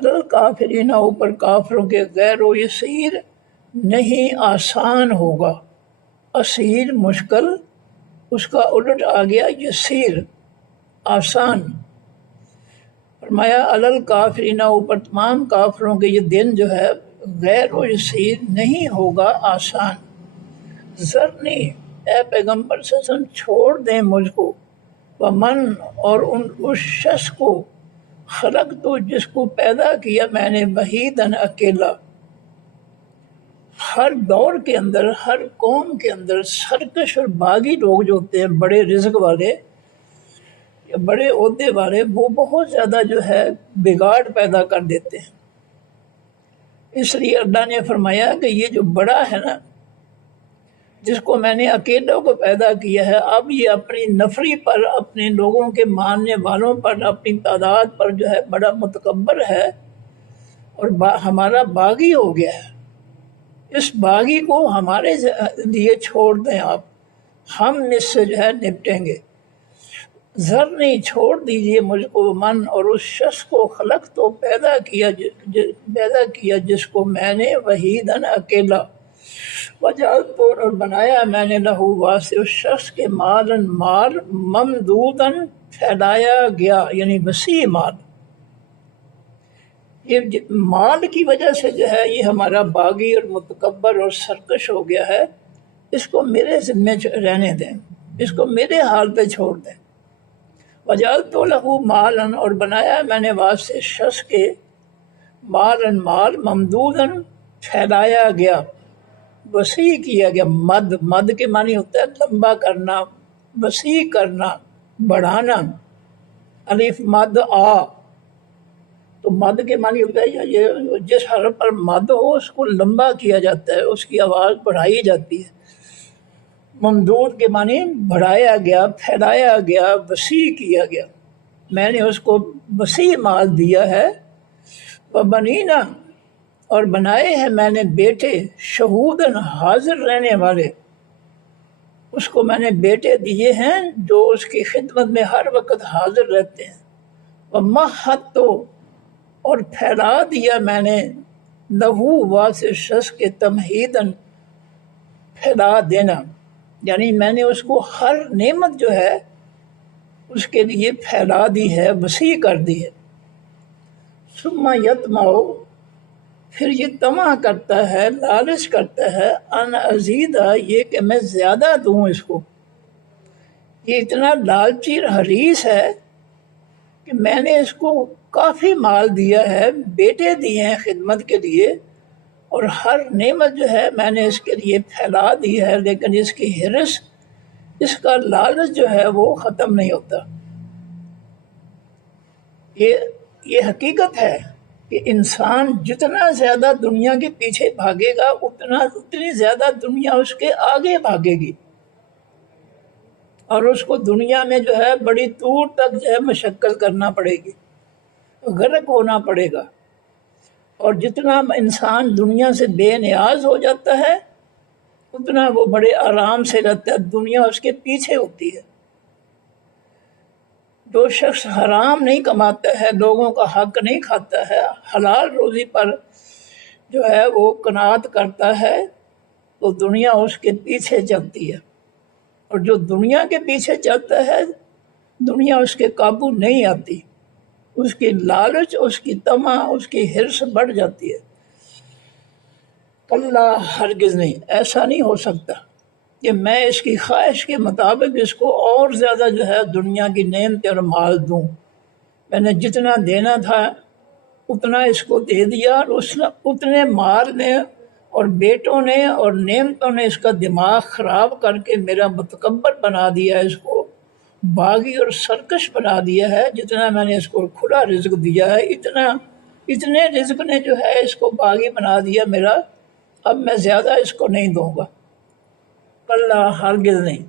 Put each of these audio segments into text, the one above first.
علی کافرین اوپر کافروں کے غیر و یسیر نہیں آسان ہوگا. اسیر مشکل، اس کا الٹ آ گیا یسیر آسان. فرمایا علی کافرین اوپر تمام کافروں کے یہ دن جو ہے غیر و یسیر نہیں ہوگا آسان. ذرنی اے پیغمبر صلی اللہ علیہ وسلم چھوڑ دیں مجھ کو، ومن اور اس شخص کو خلق تو جس کو پیدا کیا میں نے وحیدن اکیلا. ہر دور کے اندر، ہر قوم کے اندر سرکش اور باغی لوگ جو ہوتے ہیں، بڑے رزق والے یا بڑے عہدے والے، وہ بہت زیادہ جو ہے بگاڑ پیدا کر دیتے ہیں. اس لیے اللہ نے فرمایا کہ یہ جو بڑا ہے نا، جس کو میں نے اکیلوں کو پیدا کیا ہے، اب یہ اپنی نفری پر، اپنے لوگوں کے ماننے والوں پر، اپنی تعداد پر جو ہے بڑا متکبر ہے اور ہمارا باغی ہو گیا ہے. اس باغی کو ہمارے لیے چھوڑ دیں آپ، ہم اس سے جو ہے نپٹیں گے. ذر نہیں چھوڑ دیجئے مجھ کو، من اور اس شخص کو خلق تو پیدا کیا جس کو میں نے وحیدن اکیلا. وجعلت اور بنایا میں نے لہو واسطے اس شخص کے مالن مال، ممدودن پھیلایا گیا یعنی وسیع مال. یہ مال کی وجہ سے جو ہے یہ ہمارا باغی اور متکبر اور سرکش ہو گیا ہے. اس کو میرے ذمے رہنے دیں، اس کو میرے حال پہ چھوڑ دیں. وجعلت لہو مالن اور بنایا میں نے واسطے شخص کے مالن مال، ممدودن پھیلایا گیا، وسیع کیا گیا. مد کے معنی ہوتا ہے لمبا کرنا، وسیع کرنا، بڑھانا. الف مد آ، تو مد کے معنی ہوتا ہے یہ جس حرف پر مد ہو اس کو لمبا کیا جاتا ہے، اس کی آواز بڑھائی جاتی ہے. ممدود کے معنی بڑھایا گیا، پھیلایا گیا، وسیع کیا گیا. میں نے اس کو وسیع مال دیا ہے. وبنینا اور بنائے ہیں میں نے بیٹے، شہودن حاضر رہنے والے. اس کو میں نے بیٹے دیے ہیں جو اس کی خدمت میں ہر وقت حاضر رہتے ہیں. ومہدت اور پھیلا دیا میں نے لہو واسطے شخص کے تمہیدن پھیلا دینا، یعنی میں نے اس کو ہر نعمت جو ہے اس کے لیے پھیلا دی ہے، وسیع کر دی ہے. ثم یطمع پھر یہ طمع کرتا ہے، لالچ کرتا ہے، ان ازیدہ یہ کہ میں زیادہ دوں اس کو. یہ اتنا لالچی حریص ہے کہ میں نے اس کو کافی مال دیا ہے، بیٹے دیے ہیں خدمت کے لیے، اور ہر نعمت جو ہے میں نے اس کے لیے پھیلا دی ہے، لیکن اس کی حرص، اس کا لالچ جو ہے وہ ختم نہیں ہوتا. یہ حقیقت ہے کہ انسان جتنا زیادہ دنیا کے پیچھے بھاگے گا اتنی زیادہ دنیا اس کے آگے بھاگے گی، اور اس کو دنیا میں جو ہے بڑی دور تک جو ہے مشقت کرنا پڑے گی، غرق ہونا پڑے گا. اور جتنا انسان دنیا سے بے نیاز ہو جاتا ہے اتنا وہ بڑے آرام سے رہتا ہے، دنیا اس کے پیچھے ہوتی ہے. جو شخص حرام نہیں کماتا ہے، لوگوں کا حق نہیں کھاتا ہے، حلال روزی پر جو ہے وہ قناعت کرتا ہے، تو دنیا اس کے پیچھے چلتی ہے. اور جو دنیا کے پیچھے چلتا ہے دنیا اس کے قابو نہیں آتی، اس کی لالچ، اس کی طمع، اس کی حرص بڑھ جاتی ہے. اللہ ہرگز نہیں، ایسا نہیں ہو سکتا کہ میں اس کی خواہش کے مطابق اس کو اور زیادہ جو ہے دنیا کی نعمت اور مال دوں. میں نے جتنا دینا تھا اتنا اس کو دے دیا، اور اتنے مال نے اور بیٹوں نے اور نعمتوں نے اس کا دماغ خراب کر کے میرا متکبر بنا دیا، اس کو باغی اور سرکش بنا دیا ہے. جتنا میں نے اس کو کھلا رزق دیا ہے اتنے رزق نے جو ہے اس کو باغی بنا دیا میرا. اب میں زیادہ اس کو نہیں دوں گا. اللہ ہرگز نہیں.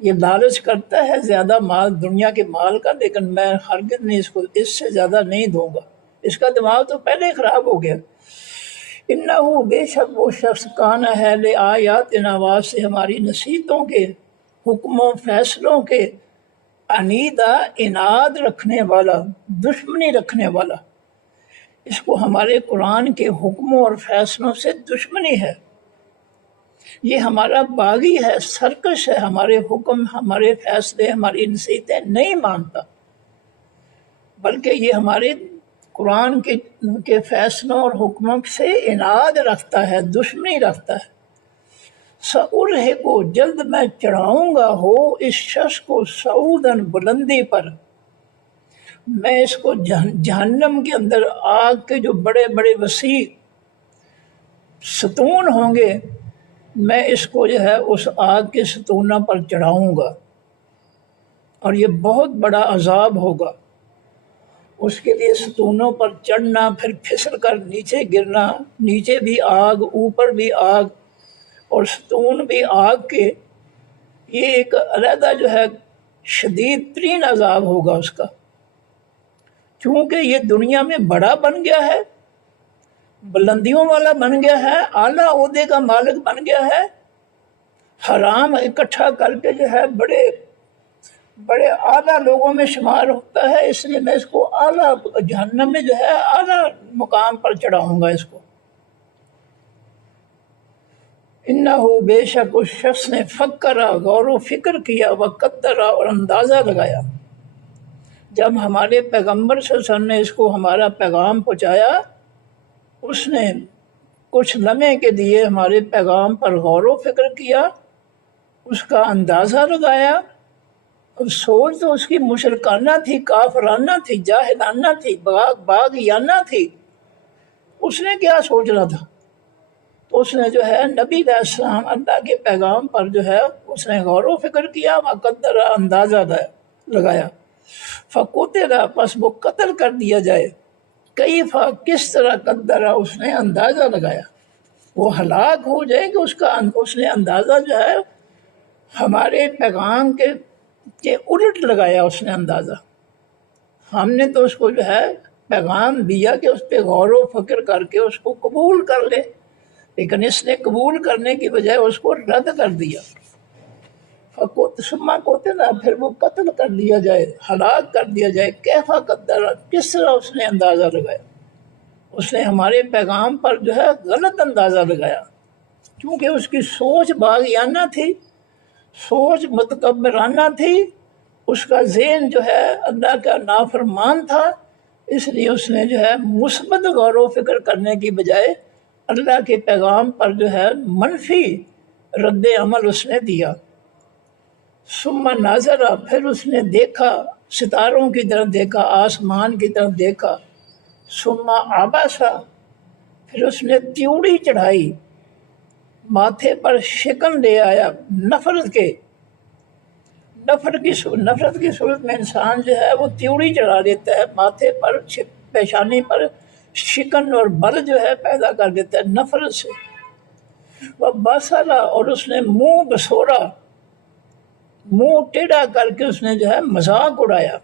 یہ لالچ کرتا ہے زیادہ مال، دنیا کے مال کا، لیکن میں ہرگز نہیں اس سے زیادہ نہیں دوں گا. اس کا دماغ تو پہلے ہی خراب ہو گیا. انہو بے شک وہ شخص کان ہے لآیاتنا آواز سے ہماری نصیحتوں کے، حکموں فیصلوں کے، عنیدہ عناد رکھنے والا، دشمنی رکھنے والا. اس کو ہمارے قرآن کے حکموں اور فیصلوں سے دشمنی ہے، یہ ہمارا باغی ہے، سرکش ہے، ہمارے حکم، ہمارے فیصلے، ہماری نصیحتیں نہیں مانتا، بلکہ یہ ہمارے قرآن کے فیصلوں اور حکموں سے اناد رکھتا ہے، دشمنی رکھتا ہے۔ سَأُرْہِقُ کو جلد میں چڑھاؤں گا ہو اس شخص کو صعوداً بلندی پر، میں اس کو جہنم کے اندر آگ کے جو بڑے بڑے وسیع ستون ہوں گے، میں اس کو جو ہے اس آگ کے ستونوں پر چڑھاؤں گا، اور یہ بہت بڑا عذاب ہوگا اس کے لیے۔ ستونوں پر چڑھنا، پھر پھسل کر نیچے گرنا، نیچے بھی آگ، اوپر بھی آگ، اور ستون بھی آگ کے، یہ ایک علیحدہ جو ہے شدید ترین عذاب ہوگا اس کا، چونکہ یہ دنیا میں بڑا بن گیا ہے، بلندیوں والا بن گیا ہے، اعلیٰ عہدے کا مالک بن گیا ہے، حرام اکٹھا کر کے جو ہے بڑے بڑے اعلیٰ لوگوں میں شمار ہوتا ہے، اس لیے میں اس کو اعلیٰ جہنم میں جو ہے اعلیٰ مقام پر چڑھاؤں گا اس کو۔ انہو بے شک اس شخص نے فکرا، غور و فکر کیا، وقدرا اور اندازہ لگایا۔ جب ہمارے پیغمبر صلی اللہ علیہ وسلم نے اس کو ہمارا پیغام پہنچایا، اس نے کچھ لمحے کے لیے ہمارے پیغام پر غور و فکر کیا، اس کا اندازہ لگایا۔ اب سوچ تو اس کی مشرکانہ تھی، کافرانہ تھی، جاہلانہ تھی، باغیانہ تھی، اس نے کیا سوچ رہا تھا؟ تو اس نے جو ہے نبی علیہ السلام اللہ کے پیغام پر جو ہے اس نے غور و فکر کیا، وقدر اندازہ لگایا۔ فقتل پس وہ قتل کر دیا جائے، کیف کس طرح قدرہ اس نے اندازہ لگایا، وہ ہلاک ہو جائے کہ اس نے اندازہ جو ہے ہمارے پیغام کے الٹ لگایا اس نے اندازہ۔ ہم نے تو اس کو جو ہے پیغام دیا کہ اس پہ غور و فکر کر کے اس کو قبول کر لے، لیکن اس نے قبول کرنے کی بجائے اس کو رد کر دیا۔ ثم قتل پھر وہ قتل کر دیا جائے، ہلاک کر دیا جائے، کیفا قدر کس طرح اس نے اندازہ لگایا، اس نے ہمارے پیغام پر جو ہے غلط اندازہ لگایا، کیونکہ اس کی سوچ باغیانہ تھی، سوچ متکبرانہ تھی، اس کا ذہن جو ہے اللہ کا نافرمان تھا، اس لیے اس نے جو ہے مثبت غور و فکر کرنے کی بجائے اللہ کے پیغام پر جو ہے منفی رد عمل اس نے دیا۔ ثم ناظر پھر اس نے دیکھا، ستاروں کی طرف دیکھا، آسمان کی طرف دیکھا۔ ثم عبس پھر اس نے تیوڑی چڑھائی، ماتھے پر شکن لے آیا نفرت کے، نفرت کی صورت میں انسان جو ہے وہ تیوڑی چڑھا دیتا ہے ماتھے پر، پیشانی پر شکن اور بل جو ہے پیدا کر دیتا ہے نفرت سے۔ وہ بسرا اور اس نے منہ بسورا، منہ ٹیڑھا کر کے اس نے جو ہے مذاق اڑایا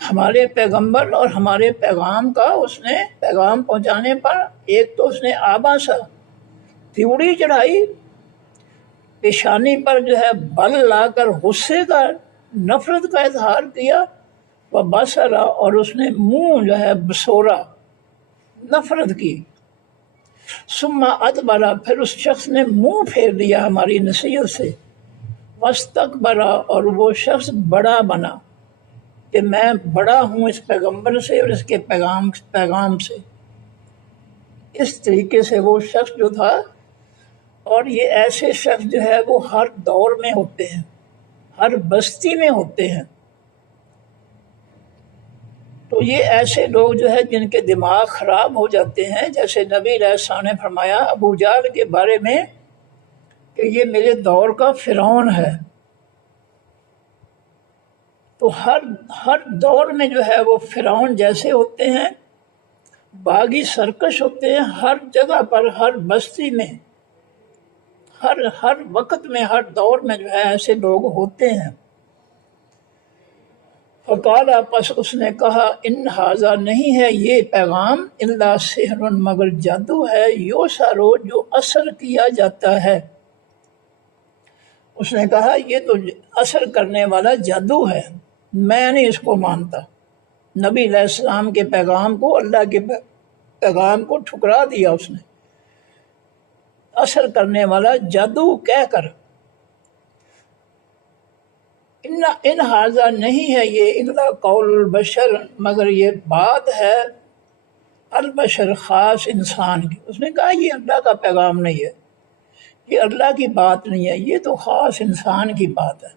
ہمارے پیغمبر اور ہمارے پیغام کا۔ اس نے پیغام پہنچانے پر ایک تو اس نے آباسا تیوڑی چڑھائی، پیشانی پر جو ہے بل لا کر غصے کا، نفرت کا اظہار کیا، وہ بسرا اور اس نے منہ جو ہے بسورا نفرت کی۔ ثم ادبرا پھر اس شخص نے منہ پھیر لیا ہماری نصیحت سے، واستکبرا اور وہ شخص بڑا بنا کہ میں بڑا ہوں اس پیغمبر سے اور اس کے پیغام سے۔ اس طریقے سے وہ شخص جو تھا، اور یہ ایسے شخص جو ہے وہ ہر دور میں ہوتے ہیں، ہر بستی میں ہوتے ہیں، تو یہ ایسے لوگ جو ہے جن کے دماغ خراب ہو جاتے ہیں، جیسے نبی علیہ السلام نے فرمایا ابو جہل کے بارے میں کہ یہ میرے دور کا فرعون ہے۔ تو ہر دور میں جو ہے وہ فرعون جیسے ہوتے ہیں، باغی سرکش ہوتے ہیں، ہر جگہ پر، ہر بستی میں، ہر وقت میں، ہر دور میں جو ہے ایسے لوگ ہوتے ہیں۔ فقال پس اس نے کہا ان ھذا نہیں ہے یہ پیغام الا سحر مگر جادو ہے، یوسارو جو اثر کیا جاتا ہے۔ اس نے کہا یہ تو اثر کرنے والا جادو ہے، میں نہیں اس کو مانتا، نبی علیہ السلام کے پیغام کو، اللہ کے پیغام کو ٹھکرا دیا اس نے، اثر کرنے والا جادو کہہ کر۔ ان حاضہ نہیں ہے یہ الا قول البشر، مگر یہ بات ہے البشر، خاص انسان کی۔ اس نے کہا یہ اللہ کا پیغام نہیں ہے، یہ اللہ کی بات نہیں ہے، یہ تو خاص انسان کی بات ہے۔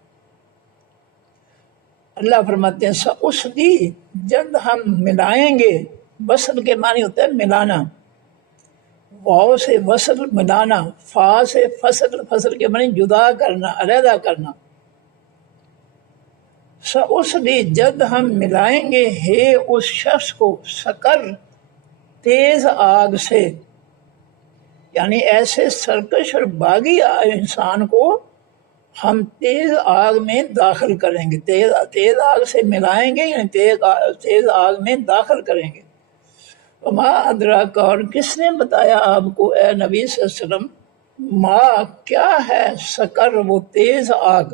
اللہ فرماتے ہیں سأصلی، جلد ہم ملائیں گے۔ وصل کے معنی ہوتا ہے ملانا، واو سے وصل ملانا، فا سے فصل، فصل کے معنی جدا کرنا، علیحدہ کرنا۔ سأصلی، جلد ہم ملائیں گے، ہے اس شخص کو، سکر، تیز آگ سے، یعنی ایسے سرکش اور باغی انسان کو ہم تیز آگ میں داخل کریں گے، تیز آگ سے ملائیں گے، یعنی تیز آگ میں داخل کریں گے۔ وما ادراک، اور کس نے بتایا آپ کو اے نبی صلی اللہ علیہ وسلم، ما کیا ہے، سکر وہ تیز آگ،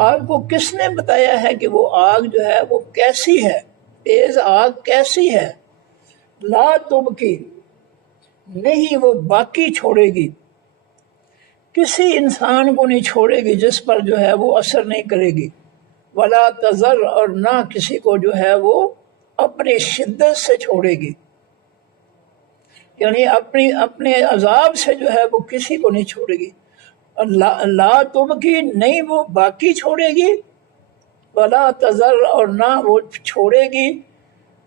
آپ کو کس نے بتایا ہے کہ وہ آگ جو ہے وہ کیسی ہے، تیز آگ کیسی ہے؟ لا تبقی، نہیں وہ باقی چھوڑے گی، کسی انسان کو نہیں چھوڑے گی جس پر جو ہے وہ اثر نہیں کرے گی، ولا تذر، اور نہ کسی کو جو ہے وہ اپنی شدت سے چھوڑے گی، یعنی اپنے عذاب سے جو ہے وہ کسی کو نہیں چھوڑے گی۔ لا تبقی، نہیں وہ باقی چھوڑے گی، ولا تذر، اور نہ وہ چھوڑے گی۔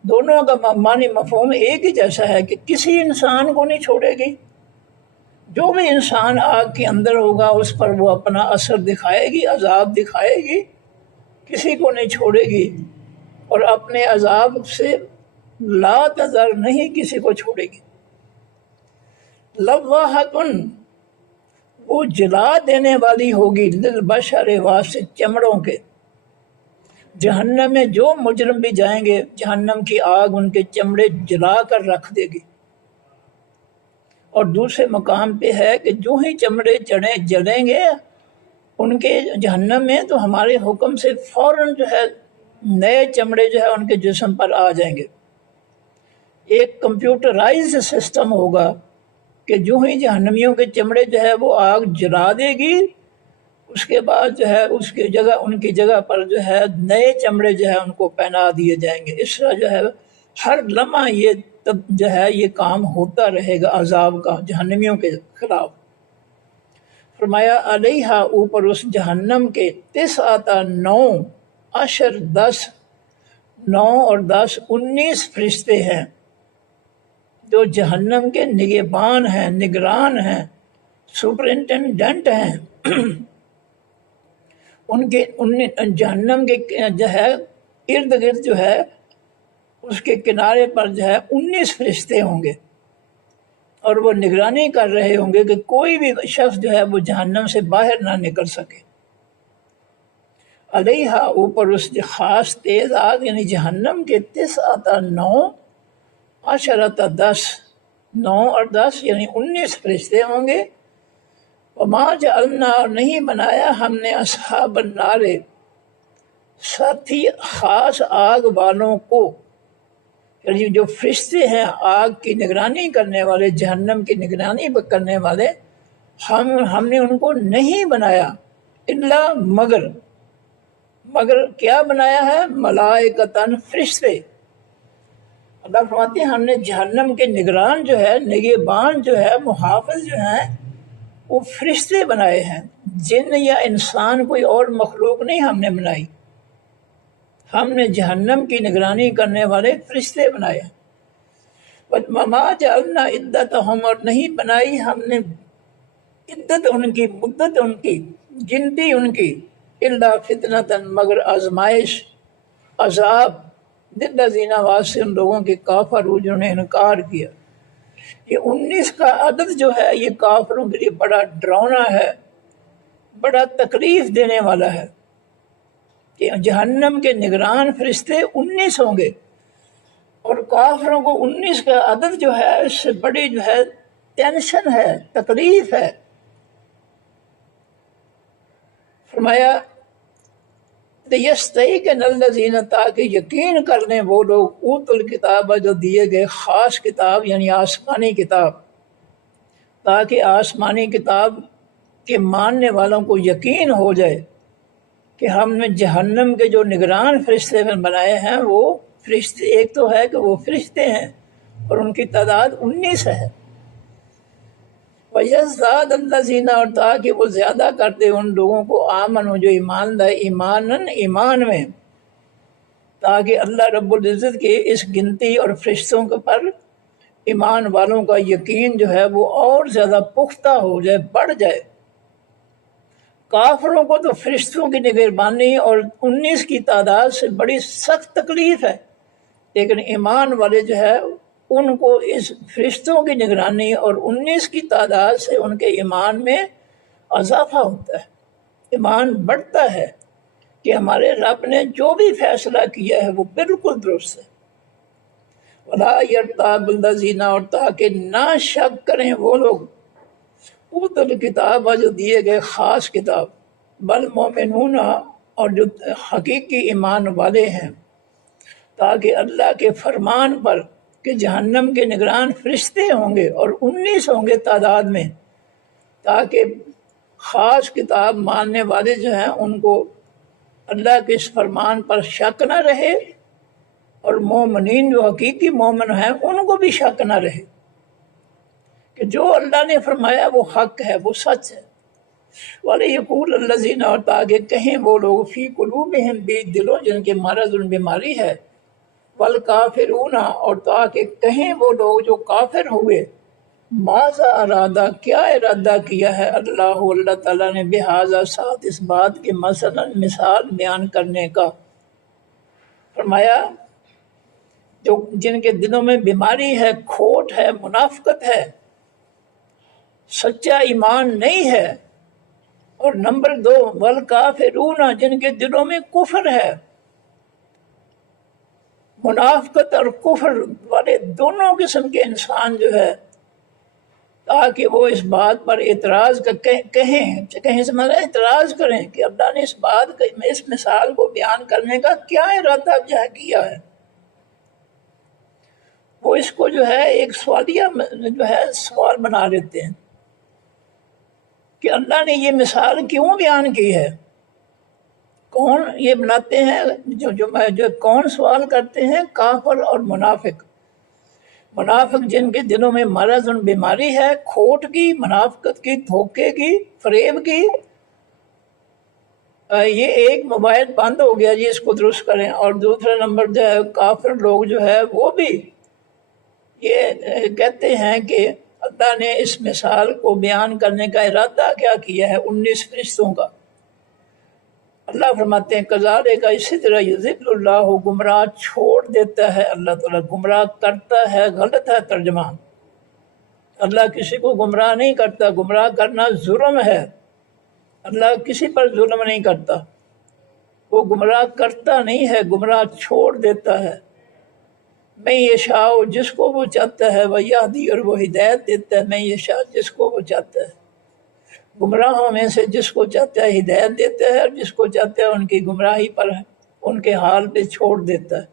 دونوں کا معنی مفہوم ایک ہی جیسا ہے کہ کسی انسان کو نہیں چھوڑے گی، جو بھی انسان آگ کے اندر ہوگا اس پر وہ اپنا اثر دکھائے گی، عذاب دکھائے گی، کسی کو نہیں چھوڑے گی، اور اپنے عذاب سے لا تذر، نہیں کسی کو چھوڑے گی۔ لواحتن، وہ جلا دینے والی ہوگی، للبشر، واسطے چمڑوں کے۔ جہنم میں جو مجرم بھی جائیں گے، جہنم کی آگ ان کے چمڑے جلا کر رکھ دے گی۔ اور دوسرے مقام پہ ہے کہ جو ہی چمڑے جلیں گے ان کے جہنم میں، تو ہمارے حکم سے فوراً جو ہے نئے چمڑے جو ہے ان کے جسم پر آ جائیں گے۔ ایک کمپیوٹرائز سسٹم ہوگا کہ جو ہی جہنمیوں کے چمڑے جو ہے وہ آگ جلا دے گی، اس کے بعد جو ہے ان کی جگہ پر جو ہے نئے چمڑے جو ہے ان کو پہنا دیے جائیں گے۔ اس طرح جو ہے ہر لمحہ یہ کام ہوتا رہے گا عذاب کا جہنمیوں کے خلاف۔ فرمایا علیہا، اوپر اس جہنم کے، 9 عشر 10، 9 اور 10 19 فرشتے ہیں جو جہنم کے نگہبان ہیں، نگران ہیں، سپرنٹینڈنٹ ہیں۔ جہنم کے جو ہے ارد گرد جو ہے اس کے کنارے پر جو ہے 19 فرشتے ہوں گے، اور وہ نگرانی کر رہے ہوں گے کہ کوئی بھی شخص جو ہے وہ جہنم سے باہر نہ نکل سکے۔ علیہا، اوپر اس خاص تیز آگ یعنی جہنم کے، 9 عشرۃ 10، 9 اور 10 یعنی 19 فرشتے ہوں گے۔ وما جعلنا، اور نہیں بنایا ہم نے، اصحاب النار، ساتھی خاص آگ والوں کو، یعنی جو فرشتے ہیں آگ کی نگرانی کرنے والے، جہنم کی نگرانی کرنے والے، ہم نے ان کو نہیں بنایا، الا مگر کیا بنایا ہے، ملائکتاً، فرشتے۔ اللہ فرماتے ہیں ہم نے جہنم کے نگران جو ہے، نگہبان جو ہے، محافظ جو ہیں، وہ فرشتے بنائے ہیں، جن یا انسان کوئی اور مخلوق نہیں ہم نے بنائی، ہم نے جہنم کی نگرانی کرنے والے فرشتے بنائے ہیں۔ وما جعلنا عدتہم، اور نہیں بنائی ہم نے عدت ان کی، مدت ان کی، گنتی ان کی، الا فتنۃ، مگر آزمائش، عذاب، للذین، واسطے ان لوگوں کے، کافروا، جنہوں نے انکار کیا۔ یہ 19 کا عدد جو ہے یہ کافروں کے لیے بڑا ڈراؤنا ہے، بڑا تکلیف دینے والا ہے کہ جہنم کے نگران فرشتے 19 ہوں گے، اور کافروں کو 19 کا عدد جو ہے اس سے بڑی جو ہے ٹینشن ہے، تکلیف ہے۔ فرمایا لیستیقن الذین، تاکہ یقین کر لیں وہ لوگ، اوت الکتاب، جو دیے گئے خاص کتاب یعنی آسمانی کتاب، تاکہ آسمانی کتاب کے ماننے والوں کو یقین ہو جائے کہ ہم نے جہنم کے جو نگران فرشتے بنائے ہیں وہ فرشتے، ایک تو ہے کہ وہ فرشتے ہیں اور ان کی تعداد 19 ہے۔ وَيَزْدَادَ الَّذِينَ، اور تاکہ وہ زیادہ کرتے ان لوگوں کو، آمنوا، جو ایمان لائے، ایمان میں، تاکہ اللہ رب العزت کی اس گنتی اور فرشتوں کے پر ایمان والوں کا یقین جو ہے وہ اور زیادہ پختہ ہو جائے، بڑھ جائے۔ کافروں کو تو فرشتوں کی نگربانی اور 19 کی تعداد سے بڑی سخت تکلیف ہے، لیکن ایمان والے جو ہے ان کو اس فرشتوں کی نگرانی اور 19 کی تعداد سے ان کے ایمان میں اضافہ ہوتا ہے، ایمان بڑھتا ہے کہ ہمارے رب نے جو بھی فیصلہ کیا ہے وہ بالکل درست ہے۔ وَلَا يَرْتَابَ الَّذِينَ، اور تاکہ نہ شک کریں وہ لوگ، اوتوا الکتاب، جو دیے گئے خاص کتاب، بل مومنون، اور جو حقیقی ایمان والے ہیں، تاکہ اللہ کے فرمان پر کہ جہنم کے نگران فرشتے ہوں گے اور 19 ہوں گے تعداد میں، تاکہ خاص کتاب ماننے والے جو ہیں ان کو اللہ کے اس فرمان پر شک نہ رہے، اور مومنین جو حقیقی مومن ہیں ان کو بھی شک نہ رہے کہ جو اللہ نے فرمایا وہ حق ہے، وہ سچ ہے۔ وَلِيَقُولَ الَّذِينَ، اور تاکہ کہیں وہ لوگ، فی قلوبہم، بھی دلوں جن کے مرض بیماری ہے، والکافرون، اور تاکہ کہیں وہ لوگ جو کافر ہوئے، ماذا ارادہ، کیا ارادہ کیا ہے اللہ تعالیٰ نے، بہذا، ساتھ اس بات کے، مثلا مثال بیان کرنے کا۔ فرمایا جو جن کے دلوں میں بیماری ہے، کھوٹ ہے، منافقت ہے، سچا ایمان نہیں ہے، اور نمبر 2، والکافرون، جن کے دلوں میں کفر ہے۔ منافقت اور کفر والے دونوں قسم کے انسان جو ہے، تاکہ وہ اس بات پر اعتراض کہیں سے مطلب اعتراض کریں کہ اللہ نے اس مثال کو بیان کرنے کا کیا ارادہ کیا ہے۔ وہ اس کو جو ہے ایک سوالیہ جو ہے سوال بنا لیتے ہیں کہ اللہ نے یہ مثال کیوں بیان کی ہے۔ کون یہ بناتے ہیں؟ جو کون سوال کرتے ہیں؟ کافر اور منافق۔ منافق جن کے دلوں میں مرض اور بیماری ہے، کھوٹ کی، منافقت کی، دھوکے کی، فریب کی۔ یہ ایک موبائل بند ہو گیا جی، اس کو درست کریں۔ اور دوسرا نمبر جو ہے کافر لوگ جو ہے وہ بھی یہ کہتے ہیں کہ اللہ نے اس مثال کو بیان کرنے کا ارادہ کیا کیا ہے، 19 فرشتوں کا۔ اللہ فرماتے ہیں کذالک، اسی طرح یضل اللہ، گمراہ چھوڑ دیتا ہے اللہ تعالیٰ، گمراہ کرتا ہے، غلط ہے ترجمہ۔ اللہ کسی کو گمراہ نہیں کرتا، گمراہ کرنا ظلم ہے، اللہ کسی پر ظلم نہیں کرتا، وہ گمراہ کرتا نہیں ہے، گمراہ چھوڑ دیتا ہے۔ میں یشاء، جس کو وہ چاہتا ہے، ویہدی، اور وہ ہدایت دیتا ہے، میں یشاء، جس کو وہ چاہتا ہے۔ گمراہوں میں سے جس کو چاہتا ہے ہدایت دیتا ہے، اور جس کو چاہتا ہے ان کی گمراہی پر ان کے حال پہ چھوڑ دیتا ہے۔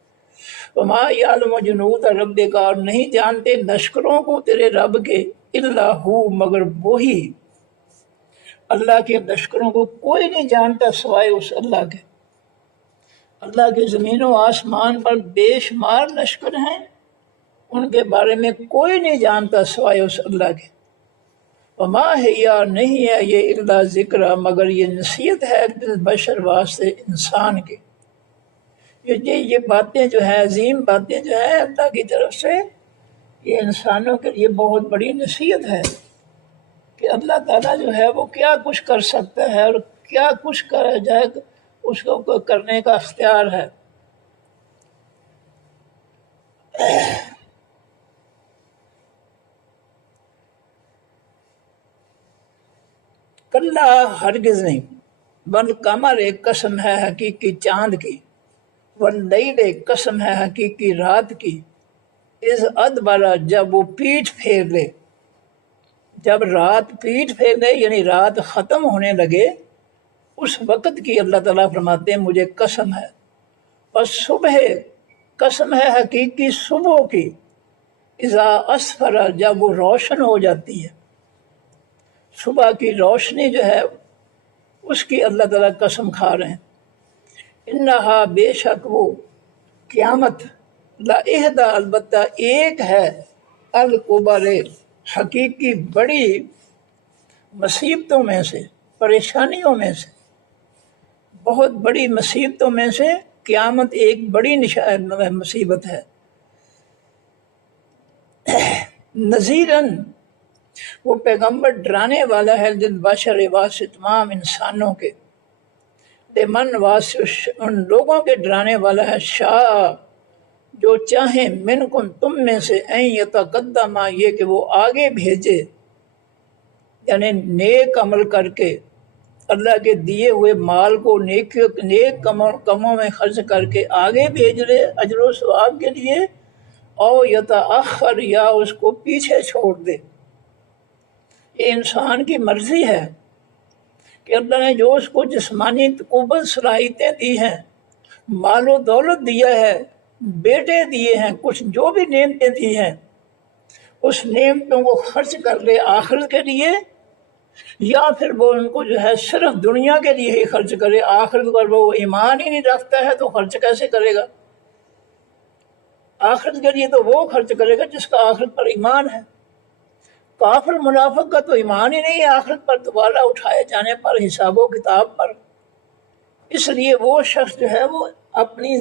وما یعلم جنود ربک، اور نہیں جانتے لشکروں کو تیرے رب کے، الا ہو، مگر وہی۔ اللہ کے لشکروں کو کوئی نہیں جانتا سوائے اس اللہ کے۔ اللہ کے زمین و آسمان پر بے شمار لشکر ہیں، ان کے بارے میں کوئی نہیں جانتا سوائے اس اللہ کے۔ وما ہی، نہیں ہے یہ، الا ذکر، مگر یہ نصیحت ہے بشر واسطے، انسان کے۔ یہ باتیں جو ہیں، عظیم باتیں جو ہیں اللہ کی طرف سے، یہ انسانوں کے لیے بہت بڑی نصیحت ہے کہ اللہ تعالیٰ جو ہے وہ کیا کچھ کر سکتا ہے اور کیا کچھ کر جائے، اس کو کرنے کا اختیار ہے۔ کلا، ہرگز نہیں، والقمر، ایک قسم ہے حقیقی چاند کی، واللیل، ایک قسم ہے حقیقی رات کی، اذ ادبر، جب وہ پیٹھ پھیر لے، جب رات پیٹھ پھیر لے یعنی رات ختم ہونے لگے، اس وقت کی اللہ تعالیٰ فرماتے ہیں مجھے قسم ہے، اور صبح قسم ہے حقیقی صبح کی، اذا اسفر جب وہ روشن ہو جاتی ہے، صبح کی روشنی جو ہے اس کی اللہ تعالیٰ قسم کھا رہے ہیں۔ انہا بے شک وہ قیامت، لاحدہ البتہ ایک ہے، الکبر حقیقی بڑی مصیبتوں میں سے، پریشانیوں میں سے، بہت بڑی مصیبتوں میں سے قیامت ایک بڑی مصیبت ہے۔ نذیراً وہ پیغمبر ڈرانے والا ہے، للبشر واسطے تمام انسانوں کے، لمن واسطے ان لوگوں کے ڈرانے والا ہے، شاء جو چاہیں منکم تم میں سے، این یتقدم یہ کہ وہ آگے بھیجے، یعنی نیک عمل کر کے اللہ کے دیے ہوئے مال کو نیک کموں میں خرچ کر کے آگے بھیج لے اجر و ثواب کے لیے، او یتاخر یا اس کو پیچھے چھوڑ دے۔ یہ انسان کی مرضی ہے کہ اللہ نے جو اس کو جسمانی قوت صلاحیتیں دی ہیں، مال و دولت دیا ہے، بیٹے دیے ہیں، کچھ جو بھی نعمتیں دی ہیں، اس نعمتوں کو خرچ کر لے آخرت کے لیے، یا پھر وہ ان کو جو ہے صرف دنیا کے لیے ہی خرچ کرے، آخرت پر وہ ایمان ہی نہیں رکھتا ہے تو خرچ کیسے کرے گا؟ آخرت کے لیے تو وہ خرچ کرے گا جس کا آخرت پر ایمان ہے۔ کافر منافق کا تو ایمان ہی نہیں ہے آخرت پر، دوبارہ اٹھائے جانے پر، حساب و کتاب پر۔ اس لیے وہ شخص جو ہے وہ اپنی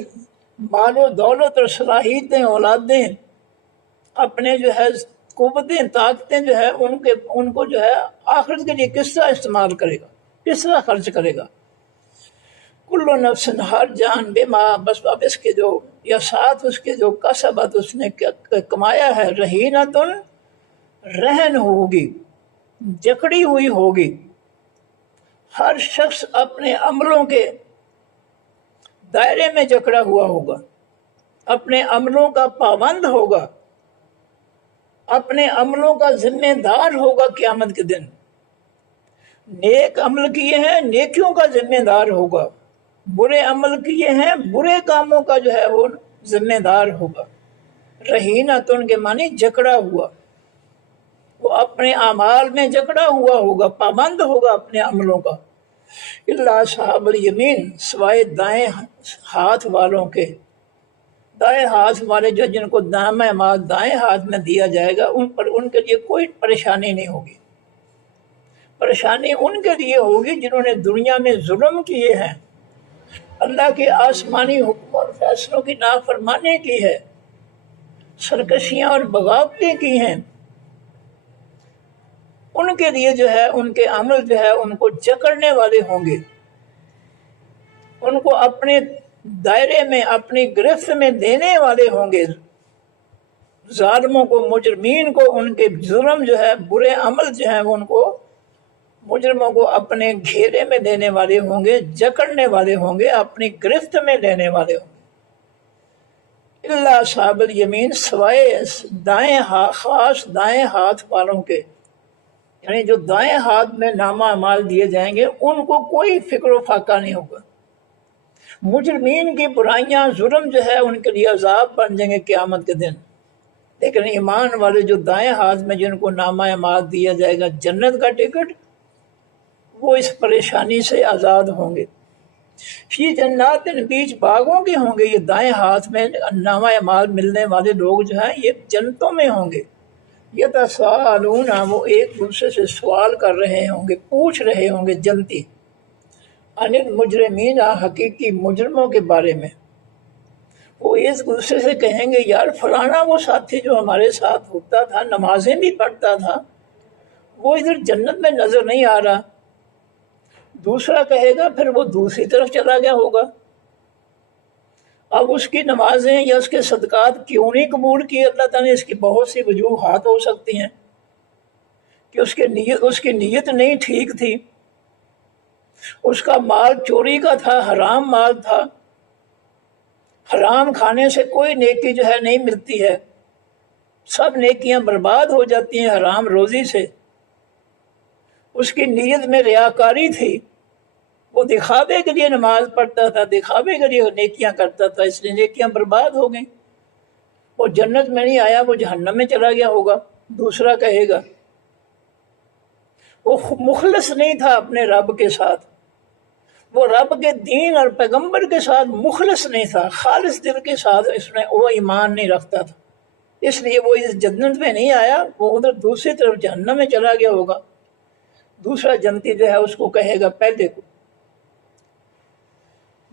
مال و دولت اور صلاحیتیں، اولادیں، اپنے جو ہے قوتیں، طاقتیں جو ہے ان کو جو ہے آخرت کے لیے کس طرح استعمال کرے گا، کس طرح خرچ کرے گا۔ کل نفس ہر جان بما بس اب اس کے جو یا ساتھ اس کے جو کسبت اس نے کمایا ہے، رہینتن رہن ہوگی، جکڑی ہوئی ہوگی۔ ہر شخص اپنے عملوں کے دائرے میں جکڑا ہوا ہوگا، اپنے عملوں کا پابند ہوگا، اپنے عملوں کا ذمہ دار ہوگا قیامت کے دن۔ نیک عمل کیے ہیں، نیکیوں کا ذمہ دار ہوگا، برے عمل کیے ہیں، برے کاموں کا جو ہے وہ ذمہ دار ہوگا۔ رہینتن کے معنی جکڑا ہوا، وہ اپنے اعمال میں جکڑا ہوا ہوگا، پابند ہوگا اپنے عملوں کا۔ اللہ صحاب الیمین سوائے دائیں ہاتھ والوں کے، دائیں ہاتھ والے جو جن کو نامہ اعمال دائیں ہاتھ میں دیا جائے گا، ان کے لیے کوئی پریشانی نہیں ہوگی۔ پریشانی ان کے لیے ہوگی جنہوں نے دنیا میں ظلم کیے ہیں، اللہ کے آسمانی حکم اور فیصلوں کی نافرمانی کی ہے، سرکشیاں اور بغاوتیں کی ہیں۔ ان کے لیے جو ہے ان کے عمل جو ہے ان کو جکڑنے والے ہوں گے، ان کو اپنے دائرے میں، اپنی گرفت میں دینے والے ہوں گے۔ ظالموں کو، مجرمین کو ان کے جرم جو ہے، برے عمل جو ہیں وہ ان کو، مجرموں کو اپنے گھیرے میں دینے والے ہوں گے، جکڑنے والے ہوں گے، اپنی گرفت میں لینے والے ہوں گے۔ اللہ صحاب الیمین سوائے دائیں خاص دائیں ہاتھ والوں کے، یعنی جو دائیں ہاتھ میں نامہ اعمال دیے جائیں گے ان کو کوئی فکر و فاقہ نہیں ہوگا۔ مجرمین کی برائیاں، ظلم جو ہے ان کے لیے عذاب بن جائیں گے قیامت کے دن، لیکن ایمان والے جو دائیں ہاتھ میں جن کو نامہ اعمال دیا جائے گا جنت کا ٹکٹ، وہ اس پریشانی سے آزاد ہوں گے۔ فی جنات بیچ باغوں کے ہوں گے، یہ دائیں ہاتھ میں نامہ اعمال ملنے والے لوگ جو ہیں یہ جنتوں میں ہوں گے۔ یتساءلون وہ ایک دوسرے سے سوال کر رہے ہوں گے، پوچھ رہے ہوں گے جلتی، عن المجرمین حقیقی مجرموں کے بارے میں۔ وہ ایک دوسرے سے کہیں گے یار فلانا وہ ساتھی جو ہمارے ساتھ ہوتا تھا، نمازیں بھی پڑھتا تھا، وہ ادھر جنت میں نظر نہیں آ رہا۔ دوسرا کہے گا پھر وہ دوسری طرف چلا گیا ہوگا، اب اس کی نمازیں یا اس کے صدقات کیوں نہیں قبول کی اللہ تعالیٰ نے؟ اس کی بہت سی وجوہات ہو سکتی ہیں کہ اس کی نیت نہیں ٹھیک تھی، اس کا مال چوری کا تھا، حرام مال تھا، حرام کھانے سے کوئی نیکی جو ہے نہیں ملتی ہے، سب نیکیاں برباد ہو جاتی ہیں حرام روزی سے۔ اس کی نیت میں ریاکاری تھی، وہ دکھاوے کے لیے نماز پڑھتا تھا، دکھاوے کے لیے نیکیاں کرتا تھا، اس لیے نیکیاں برباد ہو گئیں۔ وہ جنت میں نہیں آیا، وہ جہنم میں چلا گیا ہوگا۔ دوسرا کہے گا وہ مخلص نہیں تھا اپنے رب کے ساتھ، وہ رب کے دین اور پیغمبر کے ساتھ مخلص نہیں تھا، خالص دل کے ساتھ اس نے وہ ایمان نہیں رکھتا تھا، اس لیے وہ اس جنت میں نہیں آیا، وہ ادھر دوسری طرف جہنم میں چلا گیا ہوگا۔ دوسرا جنتی جو ہے اس کو کہے گا پہلے کو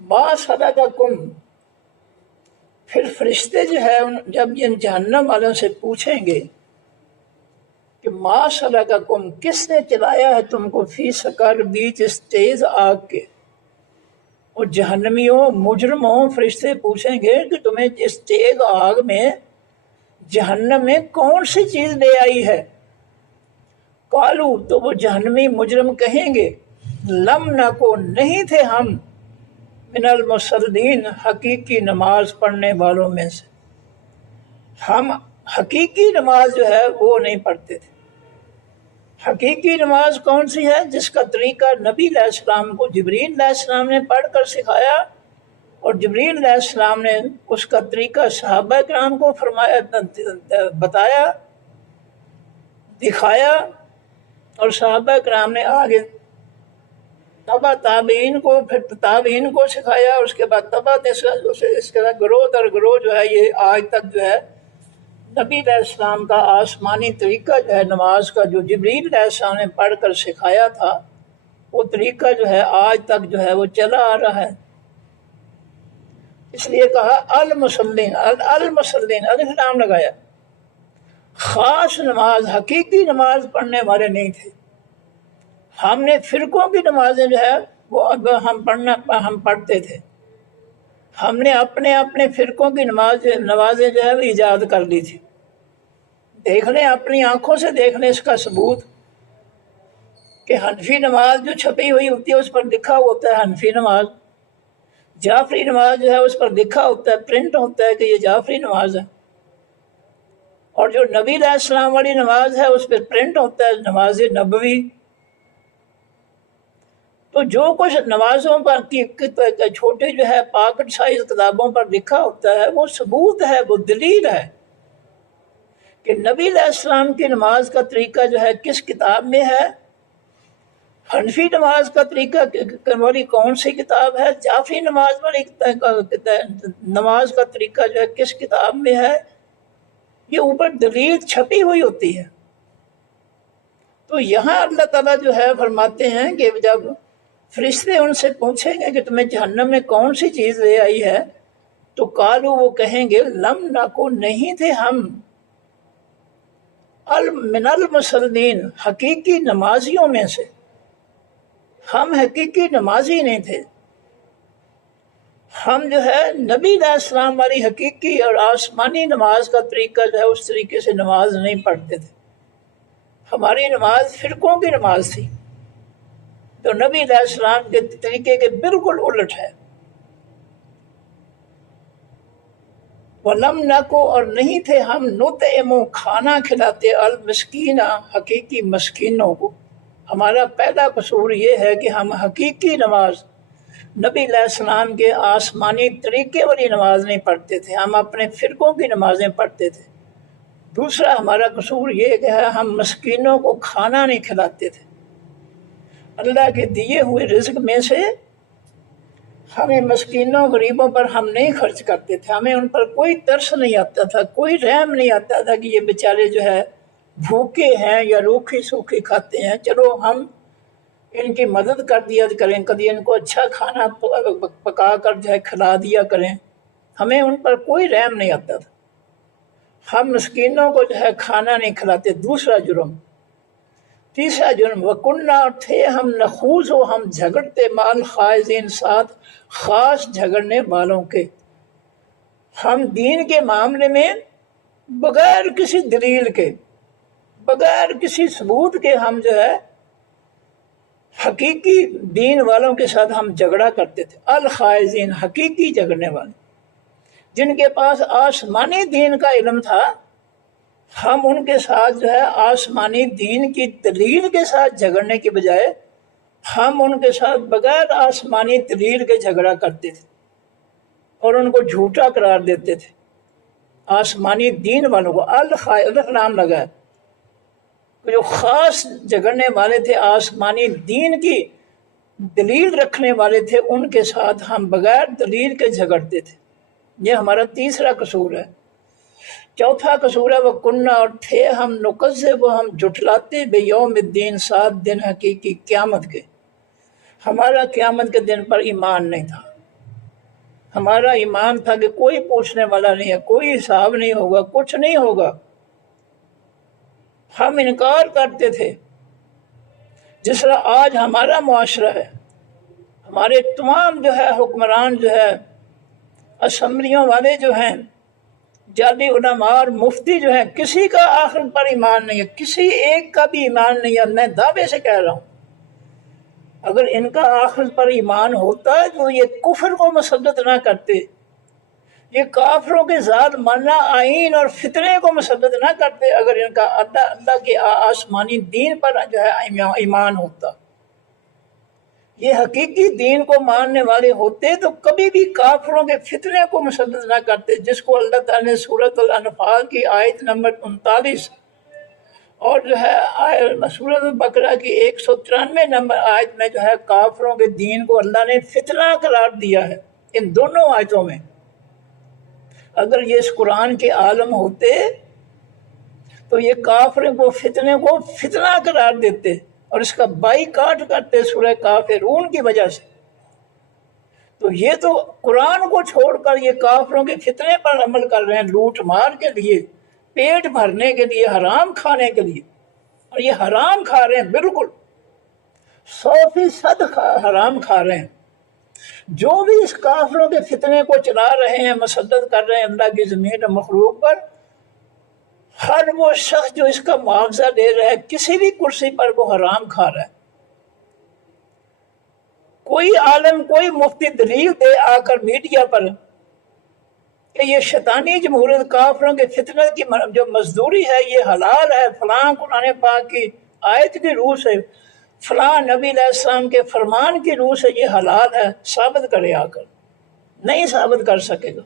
ما صدقکم، پھر فرشتے جو ہے جب ان جہنم والوں سے پوچھیں گے کہ ما صدقکم، کس نے چلایا ہے تم کو فی سقر، بیچ اس تیز آگ کے۔ اور جہنمیوں مجرموں فرشتے پوچھیں گے کہ تمہیں اس تیز آگ میں جہنم میں کون سی چیز لے آئی ہے؟ قالو، تو وہ جہنمی مجرم کہیں گے لم نکو، نہیں تھے ہم من المصلین، حقیقی نماز پڑھنے والوں میں سے، ہم حقیقی نماز جو ہے وہ نہیں پڑھتے تھے۔ حقیقی نماز کون سی ہے؟ جس کا طریقہ نبی علیہ السلام کو جبریل علیہ السلام نے پڑھ کر سکھایا، اور جبریل علیہ السلام نے اس کا طریقہ صحابہ کرام کو فرمایا، بتایا، دکھایا، اور صحابہ کرام نے آگے تبع تابعین کو، پھر تابعین کو سکھایا، اور اس کے بعد تبع اس کے بعد گروہ در گروہ جو ہے یہ آج تک جو ہے نبی علیہ السلام کا آسمانی طریقہ جو ہے نماز کا، جو جبریل علیہ السلام نے پڑھ کر سکھایا تھا، وہ طریقہ جو ہے آج تک جو ہے وہ چلا آ رہا ہے۔ اس لیے کہا المصلین، المصلین الف لام لگایا، خاص نماز، حقیقی نماز پڑھنے والے نہیں تھے۔ ہم نے فرقوں کی نمازیں جو ہے وہ اب ہم پڑھتے تھے، ہم نے اپنے فرقوں کی نمازیں جو ہے وہ ایجاد کر لی تھی۔ دیکھ لیں، اپنی آنکھوں سے دیکھ لیں اس کا ثبوت کہ حنفی نماز جو چھپی ہوئی ہوتی ہے اس پر لکھا ہوتا ہے حنفی نماز، جعفری نماز جو ہے اس پر لکھا ہوتا ہے، پرنٹ ہوتا ہے کہ یہ جعفری نماز ہے، اور جو نبی علیہ السلام والی نماز ہے اس پہ پرنٹ ہوتا ہے نماز نبوی۔ تو جو کچھ نمازوں پر چھوٹے جو ہے پاکٹ سائز کتابوں پر لکھا ہوتا ہے وہ ثبوت ہے، وہ دلیل ہے کہ نبی علیہ السلام کی نماز کا طریقہ جو ہے کس کتاب میں ہے، حنفی نماز کا طریقہ والی کون سی کتاب ہے، جعفری نماز والی نماز کا طریقہ جو ہے کس کتاب میں ہے، یہ اوپر دلیل چھپی ہوئی ہوتی ہے۔ تو یہاں اللہ تعالیٰ جو ہے فرماتے ہیں کہ جب فرشتے ان سے پوچھیں گے کہ تمہیں جہنم میں کون سی چیز لے آئی ہے، تو قالو، وہ کہیں گے لم نکو، نہیں تھے ہم من المصلین، حقیقی نمازیوں میں سے، ہم حقیقی نمازی نہیں تھے، ہم جو ہے نبی علیہ السلام والی حقیقی اور آسمانی نماز کا طریقہ جو ہے اس طریقے سے نماز نہیں پڑھتے تھے، ہماری نماز فرقوں کی نماز تھی جو نبی علیہ السلام کے طریقے کے بالکل الٹ ہے۔ وَلَمْ نَكُ، اور نہیں تھے ہم نُطْعِمُ، کھانا کھلاتے، المسکین، حقیقی مسکینوں کو۔ ہمارا پہلا قصور یہ ہے کہ ہم حقیقی نماز نبی علیہ السلام کے آسمانی طریقے والی نماز نہیں پڑھتے تھے، ہم اپنے فرقوں کی نمازیں پڑھتے تھے۔ دوسرا ہمارا قصور یہ کہ ہم مسکینوں کو کھانا نہیں کھلاتے تھے، اللہ کے دیے ہوئے رزق میں سے ہمیں مسکینوں غریبوں پر ہم نہیں خرچ کرتے تھے، ہمیں ان پر کوئی ترس نہیں آتا تھا، کوئی رحم نہیں آتا تھا کہ یہ بیچارے جو ہے بھوکے ہیں یا روکھی سوکھی کھاتے ہیں، چلو ہم ان کی مدد کر دیا کریں، کبھی ان کو اچھا کھانا پکا کر جو ہے کھلا دیا کریں، ہمیں ان پر کوئی رحم نہیں آتا تھا، ہم مسکینوں کو جو ہے کھانا نہیں کھلاتے۔ دوسرا جرم۔ تیسرا جرم، وَكُنَّا، اور تھے ہم نخوض، ہم جھگڑتے، مال خائضین، ساتھ خاص جھگڑنے والوں کے، ہم دین کے معاملے میں بغیر کسی دلیل کے، بغیر کسی ثبوت کے ہم جو ہے حقیقی دین والوں کے ساتھ ہم جھگڑا کرتے تھے۔ الخائضین، حقیقی جھگڑنے والے، جن کے پاس آسمانی دین کا علم تھا، ہم ان کے ساتھ جو ہے آسمانی دین کی دلیل کے ساتھ جھگڑنے کے بجائے ہم ان کے ساتھ بغیر آسمانی دلیل کے جھگڑا کرتے تھے اور ان کو جھوٹا قرار دیتے تھے. آسمانی دین والوں کو الف نام لگا ہے، جو خاص جھگڑنے والے تھے، آسمانی دین کی دلیل رکھنے والے تھے، ان کے ساتھ ہم بغیر دلیل کے جھگڑتے تھے. یہ ہمارا تیسرا قصور ہے. چوتھا قصور ہے وہ کننا، اور تھے ہم نکذب، وہ ہم جھٹلاتے بے یوم الدین، 7 دن حقیقی قیامت کے. ہمارا قیامت کے دن پر ایمان نہیں تھا. ہمارا ایمان تھا کہ کوئی پوچھنے والا نہیں ہے، کوئی حساب نہیں ہوگا، کچھ نہیں ہوگا. ہم انکار کرتے تھے. جس طرح آج ہمارا معاشرہ ہے، ہمارے تمام جو ہے حکمران جو ہے، اسمبلیوں والے جو ہیں، جعلی علماء اور مفتی جو ہیں، کسی کا آخر پر ایمان نہیں ہے، کسی ایک کا بھی ایمان نہیں ہے. میں دعوے سے کہہ رہا ہوں اگر ان کا آخر پر ایمان ہوتا تو یہ کفر کو مسلط نہ کرتے، یہ کافروں کے ذات ماننا آئین اور فتنے کو مسلط نہ کرتے. اگر ان کا اللہ کے آسمانی دین پر جو ہے ایمان ہوتا، یہ حقیقی دین کو ماننے والے ہوتے، تو کبھی بھی کافروں کے فتنے کو مسلط نہ کرتے، جس کو اللہ تعالیٰ نے سورۃ الانفال کی آیت نمبر 39 اور جو ہے سورۃ البقرہ کی 193 نمبر آیت میں جو ہے کافروں کے دین کو اللہ نے فتنہ قرار دیا ہے. ان دونوں آیتوں میں اگر یہ اس قرآن کے عالم ہوتے تو یہ کافر کو فتنے کو فتنہ قرار دیتے اور اس کا بائیکاٹ کرتے سورہ کافرون کی وجہ سے. تو یہ تو قرآن کو چھوڑ کر یہ کافروں کے فتنے پر عمل کر رہے ہیں، لوٹ مار کے لیے، پیٹ بھرنے کے لیے، حرام کھانے کے لیے. اور یہ حرام کھا رہے ہیں، بالکل 100% حرام کھا رہے ہیں. جو بھی اس کافروں کے فتنے کو چلا رہے ہیں، مسدد کر رہے ہیں اللہ کی زمین اور مخلوق پر، ہر وہ شخص جو اس کا معاوضہ دے رہا ہے کسی بھی کرسی پر، وہ حرام کھا رہا ہے. کوئی عالم، کوئی مفتی دلیل دے آ کر میڈیا پر کہ یہ شیطانی جمہوریت کافروں کے فتنے کی جو مزدوری ہے یہ حلال ہے، فلاں قرآن پاک کی آیت کی روح سے، فلاں نبی علیہ السلام کے فرمان کی روح سے یہ حلال ہے، ثابت کرے آ کر. نہیں ثابت کر سکے گا.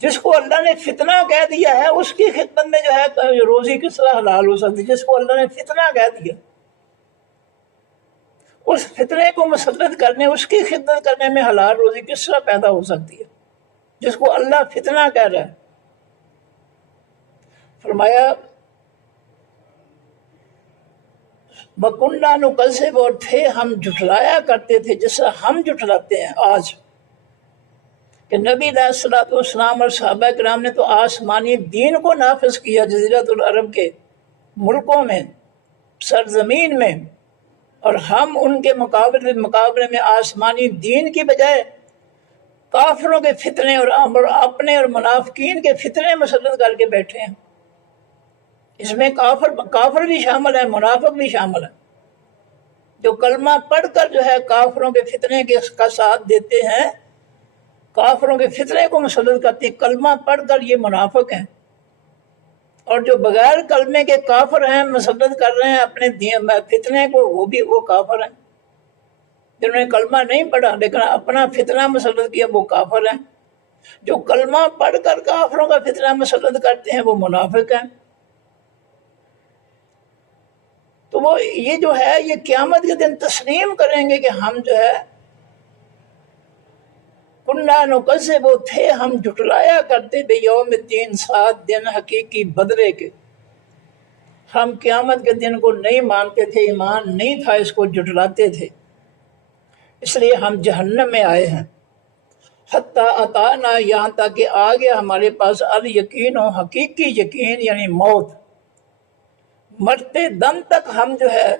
جس کو اللہ نے فتنہ کہہ دیا ہے اس کی خدمت میں جو ہے روزی کس طرح حلال ہو سکتی؟ جس کو اللہ نے فتنہ کہہ دیا، اس فتنے کو مسلط کرنے، اس کی خدمت کرنے میں حلال روزی کس طرح پیدا ہو سکتی ہے جس کو اللہ فتنہ کہہ رہا ہے؟ فرمایا وَكُنَّا نُكَذِّبُ، اور تھے ہم جھٹلایا کرتے تھے، جس طرح ہم جھٹلاتے ہیں آج کہ نبی علیہ الصلوۃ والسلام اور صحابہ کرام نے تو آسمانی دین کو نافذ کیا جزیرۃ العرب کے ملکوں میں، سرزمین میں، اور ہم ان کے مقابلے میں آسمانی دین کی بجائے کافروں کے فتنے اور اپنے اور منافقین کے فتنے مسلط کر کے بیٹھے ہیں. اس میں کافر بھی شامل ہے، منافق بھی شامل ہے، جو کلمہ پڑھ کر جو ہے کافروں کے فتنے کا ساتھ دیتے ہیں، کافروں کے فتنے کو مسلط کرتے ہیں. کلمہ پڑھ کر یہ منافق ہیں، اور جو بغیر کلمے کے کافر ہیں، مسلط کر رہے ہیں اپنے فتنے کو، وہ کافر ہیں. جنہوں نے کلمہ نہیں پڑھا لیکن اپنا فتنہ مسلط کیا، وہ کافر ہیں. جو کلمہ پڑھ کر کافروں کا فتنہ مسلط کرتے ہیں وہ منافق ہیں. تو وہ یہ جو ہے یہ قیامت کے دن تسلیم کریں گے کہ ہم جو ہے کنّا نُکذِّبُ، تھے ہم جھٹلایا کرتے بے یوم الدین، 7 دن حقیقی بدلے کے. ہم قیامت کے دن کو نہیں مانتے تھے، ایمان نہیں تھا، اس کو جھٹلاتے تھے، اس لیے ہم جہنم میں آئے ہیں. حتیٰ اتانا، یہاں تک کہ آ گیا ہمارے پاس الیقین، حقیقی یقین یعنی موت. مرتے دم تک ہم جو ہے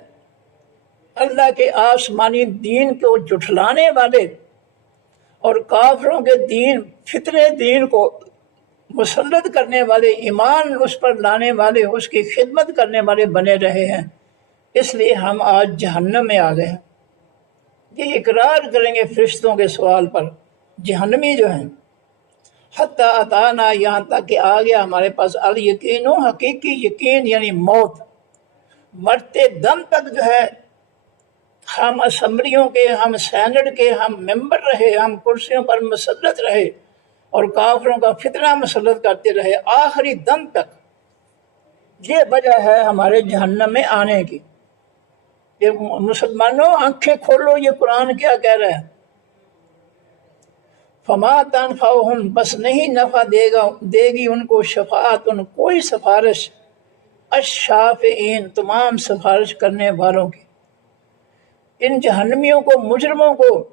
اللہ کے آسمانی دین کو جھٹلانے والے اور کافروں کے دین، فتنے دین کو مسلط کرنے والے، ایمان اس پر لانے والے، اس کی خدمت کرنے والے بنے رہے ہیں. اس لیے ہم آج جہنم میں آ گئے ہیں. یہ اقرار کریں گے فرشتوں کے سوال پر جہنمی جو ہیں. حتیٰ اتانا، یہاں تک کہ آ گیا ہمارے پاس الیقین، حقیقی یقین یعنی موت. مرتے دم تک جو ہے ہم اسمبلیوں کے، ہم سینٹ کے ہم ممبر رہے، ہم کرسیوں پر مسلط رہے اور کافروں کا فتنہ مسلط کرتے رہے آخری دم تک۔ یہ وجہ ہے ہمارے جہنم میں آنے کی کہ مسلمانوں آنکھیں کھولو، یہ قرآن کیا کہہ رہا ہے۔ فما تنفعہم، بس نہیں نفع دے گی ان کو شفاعت، ان کوئی سفارش، الشافعین، تمام سفارش کرنے والوں کی۔ ان جہنمیوں کو، مجرموں کو،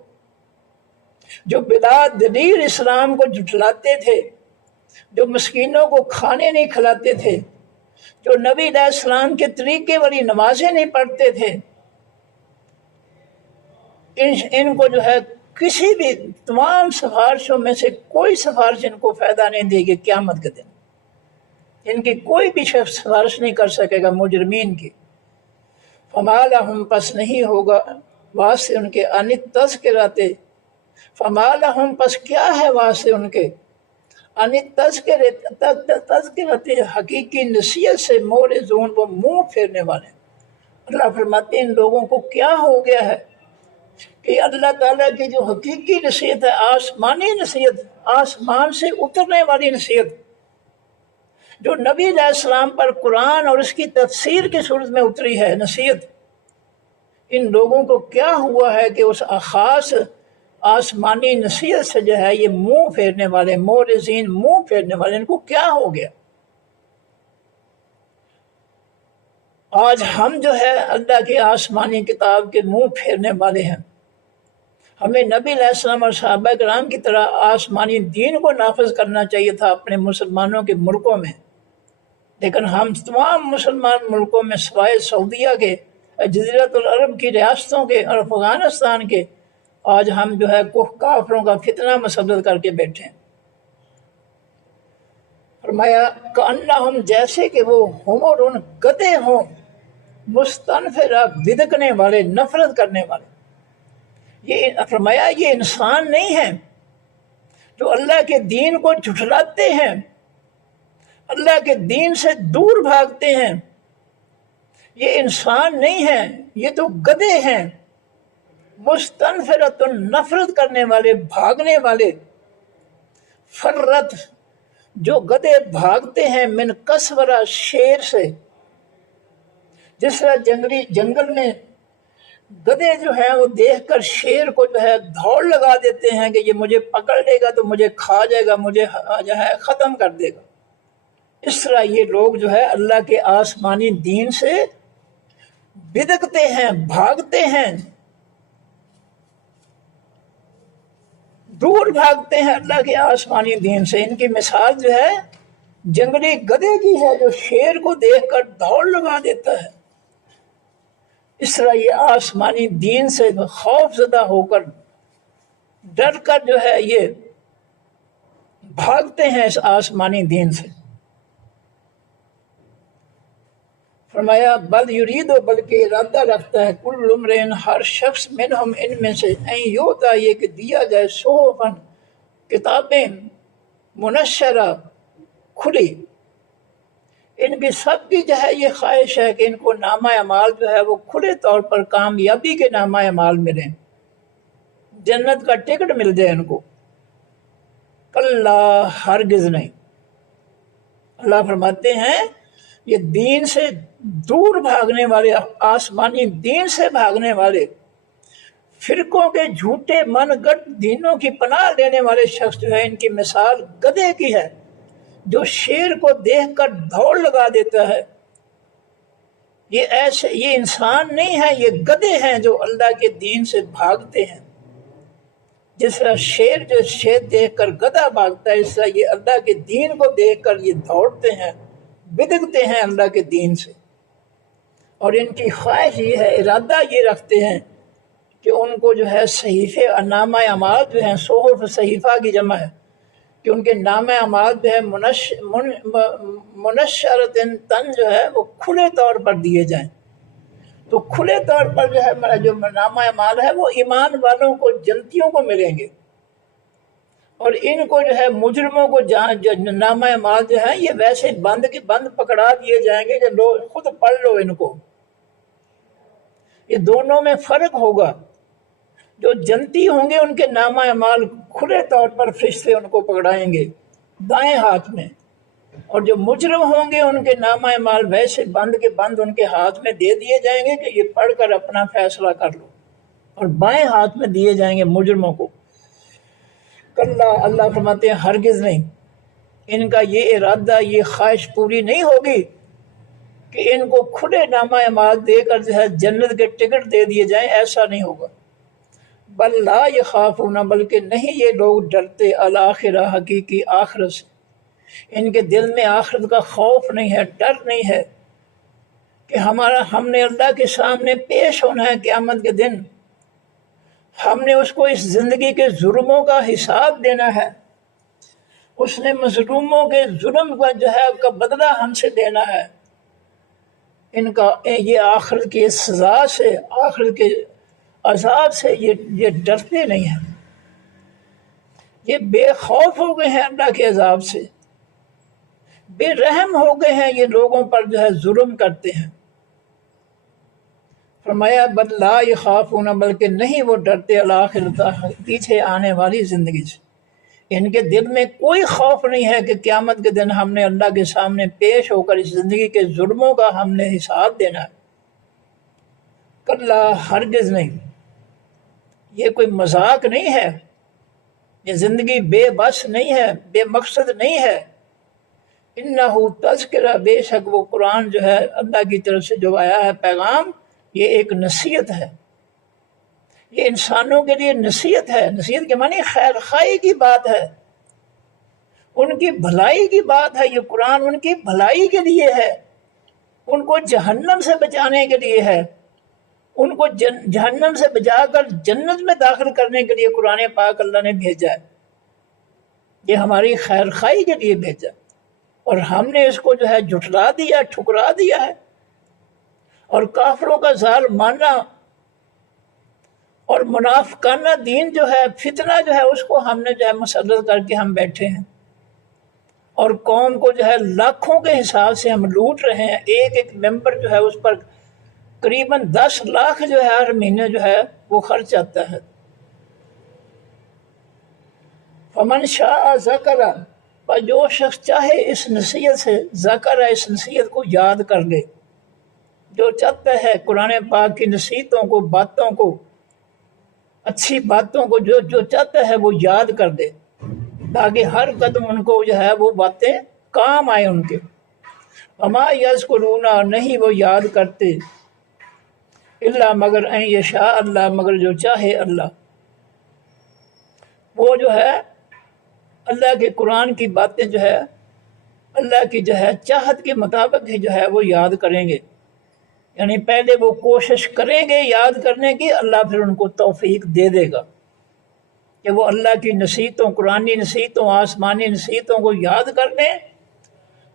جو بلا دلیل اسلام کو جھٹلاتے تھے، جو مسکینوں کو کھانے نہیں کھلاتے تھے، جو نبی علیہ السلام کے طریقے والی نمازیں نہیں پڑھتے تھے، ان کو جو ہے کسی بھی تمام سفارشوں میں سے کوئی سفارش ان کو فائدہ نہیں دے گی قیامت کے دن۔ ان کی کوئی بھی شخص سفارش نہیں کر سکے گا مجرمین کی۔ فما لہم، پس نہیں ہوگا واسطے ان کے، ان التذکرۃ، فما لہم، پس کیا ہے واسطے ان کے، ان التذکرۃ، حقیقی نصیحت سے، معرضون، وہ منہ پھیرنے والے۔ اللہ فرماتے ہیں ان لوگوں کو کیا ہو گیا ہے کہ اللہ تعالیٰ کی جو حقیقی نصیحت ہے، آسمانی نصیحت، آسمان سے اترنے والی نصیحت، جو نبی علیہ السلام پر قرآن اور اس کی تفسیر کی صورت میں اتری ہے نصیحت، ان لوگوں کو کیا ہوا ہے کہ اس خاص آسمانی نصیحت سے جو ہے یہ منہ پھیرنے والے، معرضین، منہ پھیرنے والے، ان کو کیا ہو گیا۔ آج ہم جو ہے اللہ کی آسمانی کتاب کے منہ پھیرنے والے ہیں۔ ہمیں نبی علیہ السلام اور صحابہ کرام کی طرح آسمانی دین کو نافذ کرنا چاہیے تھا اپنے مسلمانوں کے ملکوں میں، لیکن ہم تمام مسلمان ملکوں میں سوائے سعودیہ کے، جزیرۃ العرب کی ریاستوں کے اور افغانستان کے، آج ہم جو ہے کافروں کا فتنہ مسلط کر کے بیٹھے ہیں۔ فرمایا کأنہم، جیسے کہ وہ حمر، گدھے ہوں، مستنفرہ، بدکنے والے، نفرت کرنے والے۔ یہ فرمایا یہ انسان نہیں ہے جو اللہ کے دین کو جھٹلاتے ہیں، اللہ کے دین سے دور بھاگتے ہیں، یہ انسان نہیں ہے، یہ تو گدھے ہیں، مستنفرۃ، نفرت کرنے والے، بھاگنے والے، فرت، جو گدھے بھاگتے ہیں، من کسورہ، شیر سے، جس طرح جنگل میں گدھے جو ہیں وہ دیکھ کر شیر کو جو ہے دوڑ لگا دیتے ہیں کہ یہ مجھے پکڑ لے گا تو مجھے کھا جائے گا، مجھے جو ہے ختم کر دے گا۔ اس طرح یہ لوگ جو ہے اللہ کے آسمانی دین سے بدکتے ہیں، بھاگتے ہیں، دور بھاگتے ہیں اللہ کے آسمانی دین سے۔ ان کی مثال جو ہے جنگلی گدھے کی ہے جو شیر کو دیکھ کر دوڑ لگا دیتا ہے۔ اس طرح یہ آسمانی دین سے خوف زدہ ہو کر، ڈر کر جو ہے یہ بھاگتے ہیں اس آسمانی دین سے۔ فرمایا بل یرید، بلکہ ارادہ رکھتا ہے، کل امرئ، ہر شخص، منہم، ان میں سے، ان یؤتی، یہ کہ دیا جائے، صحفاً، کتابیں، منشرہ، کھلی۔ ان کی سب کی جو ہے یہ خواہش ہے کہ ان کو نامہ اعمال جو ہے وہ کھلے طور پر کامیابی کے نامہ اعمال ملیں، جنت کا ٹکٹ مل جائے ان کو۔ کلا، ہرگز نہیں۔ اللہ فرماتے ہیں یہ دین سے دور بھاگنے والے، آسمانی دین سے بھاگنے والے، فرقوں کے جھوٹے من گھڑت دینوں کی پناہ لینے والے شخص جو ہے، ان کی مثال گدھے کی ہے جو شیر کو دیکھ کر دوڑ لگا دیتا ہے۔ یہ انسان نہیں ہے، یہ گدھے ہیں جو اللہ کے دین سے بھاگتے ہیں۔ جس طرح شیر جو شیر دیکھ کر گدھا بھاگتا ہے، اس طرح یہ اللہ کے دین کو دیکھ کر یہ دوڑتے ہیں، بدکتے ہیں اللہ کے دین سے۔ اور ان کی خواہش یہ ہے، ارادہ یہ رکھتے ہیں کہ ان کو جو ہے صحیفے، نامہ اعمال جو ہیں، صحف، صحیفہ کی جمع ہے، کہ ان کے نامہ اعمال جو ہے منشرۃ، تن جو ہے وہ کھلے طور پر دیے جائیں۔ تو کھلے طور پر جو ہے جو نامہ اعمال ہے وہ ایمان والوں کو، جنتیوں کو ملیں گے، اور ان کو جو ہے مجرموں کو نامہ اعمال جو ہے یہ ویسے بند پکڑا دیے جائیں گے کہ لو خود پڑھ لو ان کو۔ یہ دونوں میں فرق ہوگا. جو جنتی ہوں گے ان کے نامہ اعمال کھلے طور پر فرشتے ان کو پکڑائیں گے دائیں ہاتھ میں، اور جو مجرم ہوں گے ان کے نامہ اعمال ویسے بند کے بند ان کے ہاتھ میں دے دیے جائیں گے کہ یہ پڑھ کر اپنا فیصلہ کر لو، اور بائیں ہاتھ میں دیے جائیں گے مجرموں کو. کلا، اللہ فرماتے ہیں ہرگز نہیں، ان کا یہ ارادہ، یہ خواہش پوری نہیں ہوگی کہ ان کو کھلے نامہ اعمال دے کر جو ہے جنت کے ٹکٹ دے دیے جائیں، ایسا نہیں ہوگا. بل لا یخافون، بلکہ نہیں یہ لوگ ڈرتے، الآخرہ، حقیقی آخرت سے. ان کے دل میں آخرت کا خوف نہیں ہے، ڈر نہیں ہے کہ ہم نے اللہ کے سامنے پیش ہونا ہے قیامت کے دن، ہم نے اس کو اس زندگی کے جرموں کا حساب دینا ہے، اس نے مظلوموں کے ظلم کا جو ہے کا بدلہ ہم سے دینا ہے. ان کا یہ آخرت کی سزا سے، آخرت کے عذاب سے یہ ڈرتے نہیں ہیں، یہ بے خوف ہو گئے ہیں اللہ کے عذاب سے، بے رحم ہو گئے ہیں، یہ لوگوں پر جو ہے ظلم کرتے ہیں. فرمایا بل لا یخافون، بلکہ نہیں وہ ڈرتے، الآخرۃ، پیچھے آنے والی زندگی سے. ان کے دل میں کوئی خوف نہیں ہے کہ قیامت کے دن ہم نے اللہ کے سامنے پیش ہو کر اس زندگی کے ظلموں کا ہم نے حساب دینا ہے. کلا، ہرگز نہیں، یہ کوئی مذاق نہیں ہے، یہ زندگی بے بس نہیں ہے، بے مقصد نہیں ہے. انہ تذکرہ، بے شک وہ قرآن جو ہے اللہ کی طرف سے جو آیا ہے پیغام، یہ ایک نصیحت ہے، یہ انسانوں کے لیے نصیحت ہے. نصیحت کے معنی خیر خواہی کی بات ہے، ان کی بھلائی کی بات ہے. یہ قرآن ان کی بھلائی کے لیے ہے، ان کو جہنم سے بچانے کے لیے ہے، ان کو جہنم سے بچا کر جنت میں داخل کرنے کے لیے قرآن پاک اللہ نے بھیجا ہے. یہ ہماری خیر خواہی کے لیے بھیجا، اور ہم نے اس کو جو ہے جھٹلا دیا، ٹھکرا دیا ہے، اور کافروں کا زال ماننا اور منافقانہ دین جو ہے، فتنہ جو ہے، اس کو ہم نے جو ہے مسلط کر کے ہم بیٹھے ہیں، اور قوم کو جو ہے لاکھوں کے حساب سے ہم لوٹ رہے ہیں. ایک ایک ممبر جو ہے اس پر قریباً 10 لاکھ جو ہے ہر مہینے جو ہے وہ خرچ آتا ہے. فمن شاء ذکر، پر جو شخص چاہے اس نصیحت سے، ذکر، اس نصیحت کو یاد کر لے. جو چاہتا ہے قرآن پاک کی نصیحتوں کو، باتوں کو، اچھی باتوں کو جو چاہتا ہے وہ یاد کر دے، تاکہ ہر قدم ان کو جو ہے وہ باتیں کام آئے ان کے. وما یذکرون، نہیں وہ یاد کرتے، الا مگر ان یشاء اللہ، مگر جو چاہے اللہ. وہ جو ہے اللہ کے قرآن کی باتیں جو ہے اللہ کی جو ہے چاہت کے مطابق ہی جو ہے وہ یاد کریں گے. یعنی پہلے وہ کوشش کریں گے یاد کرنے کی، اللہ پھر ان کو توفیق دے دے گا کہ وہ اللہ کی نصیحتوں، قرآنی نصیحتوں، آسمانی نصیحتوں کو یاد کر لیں،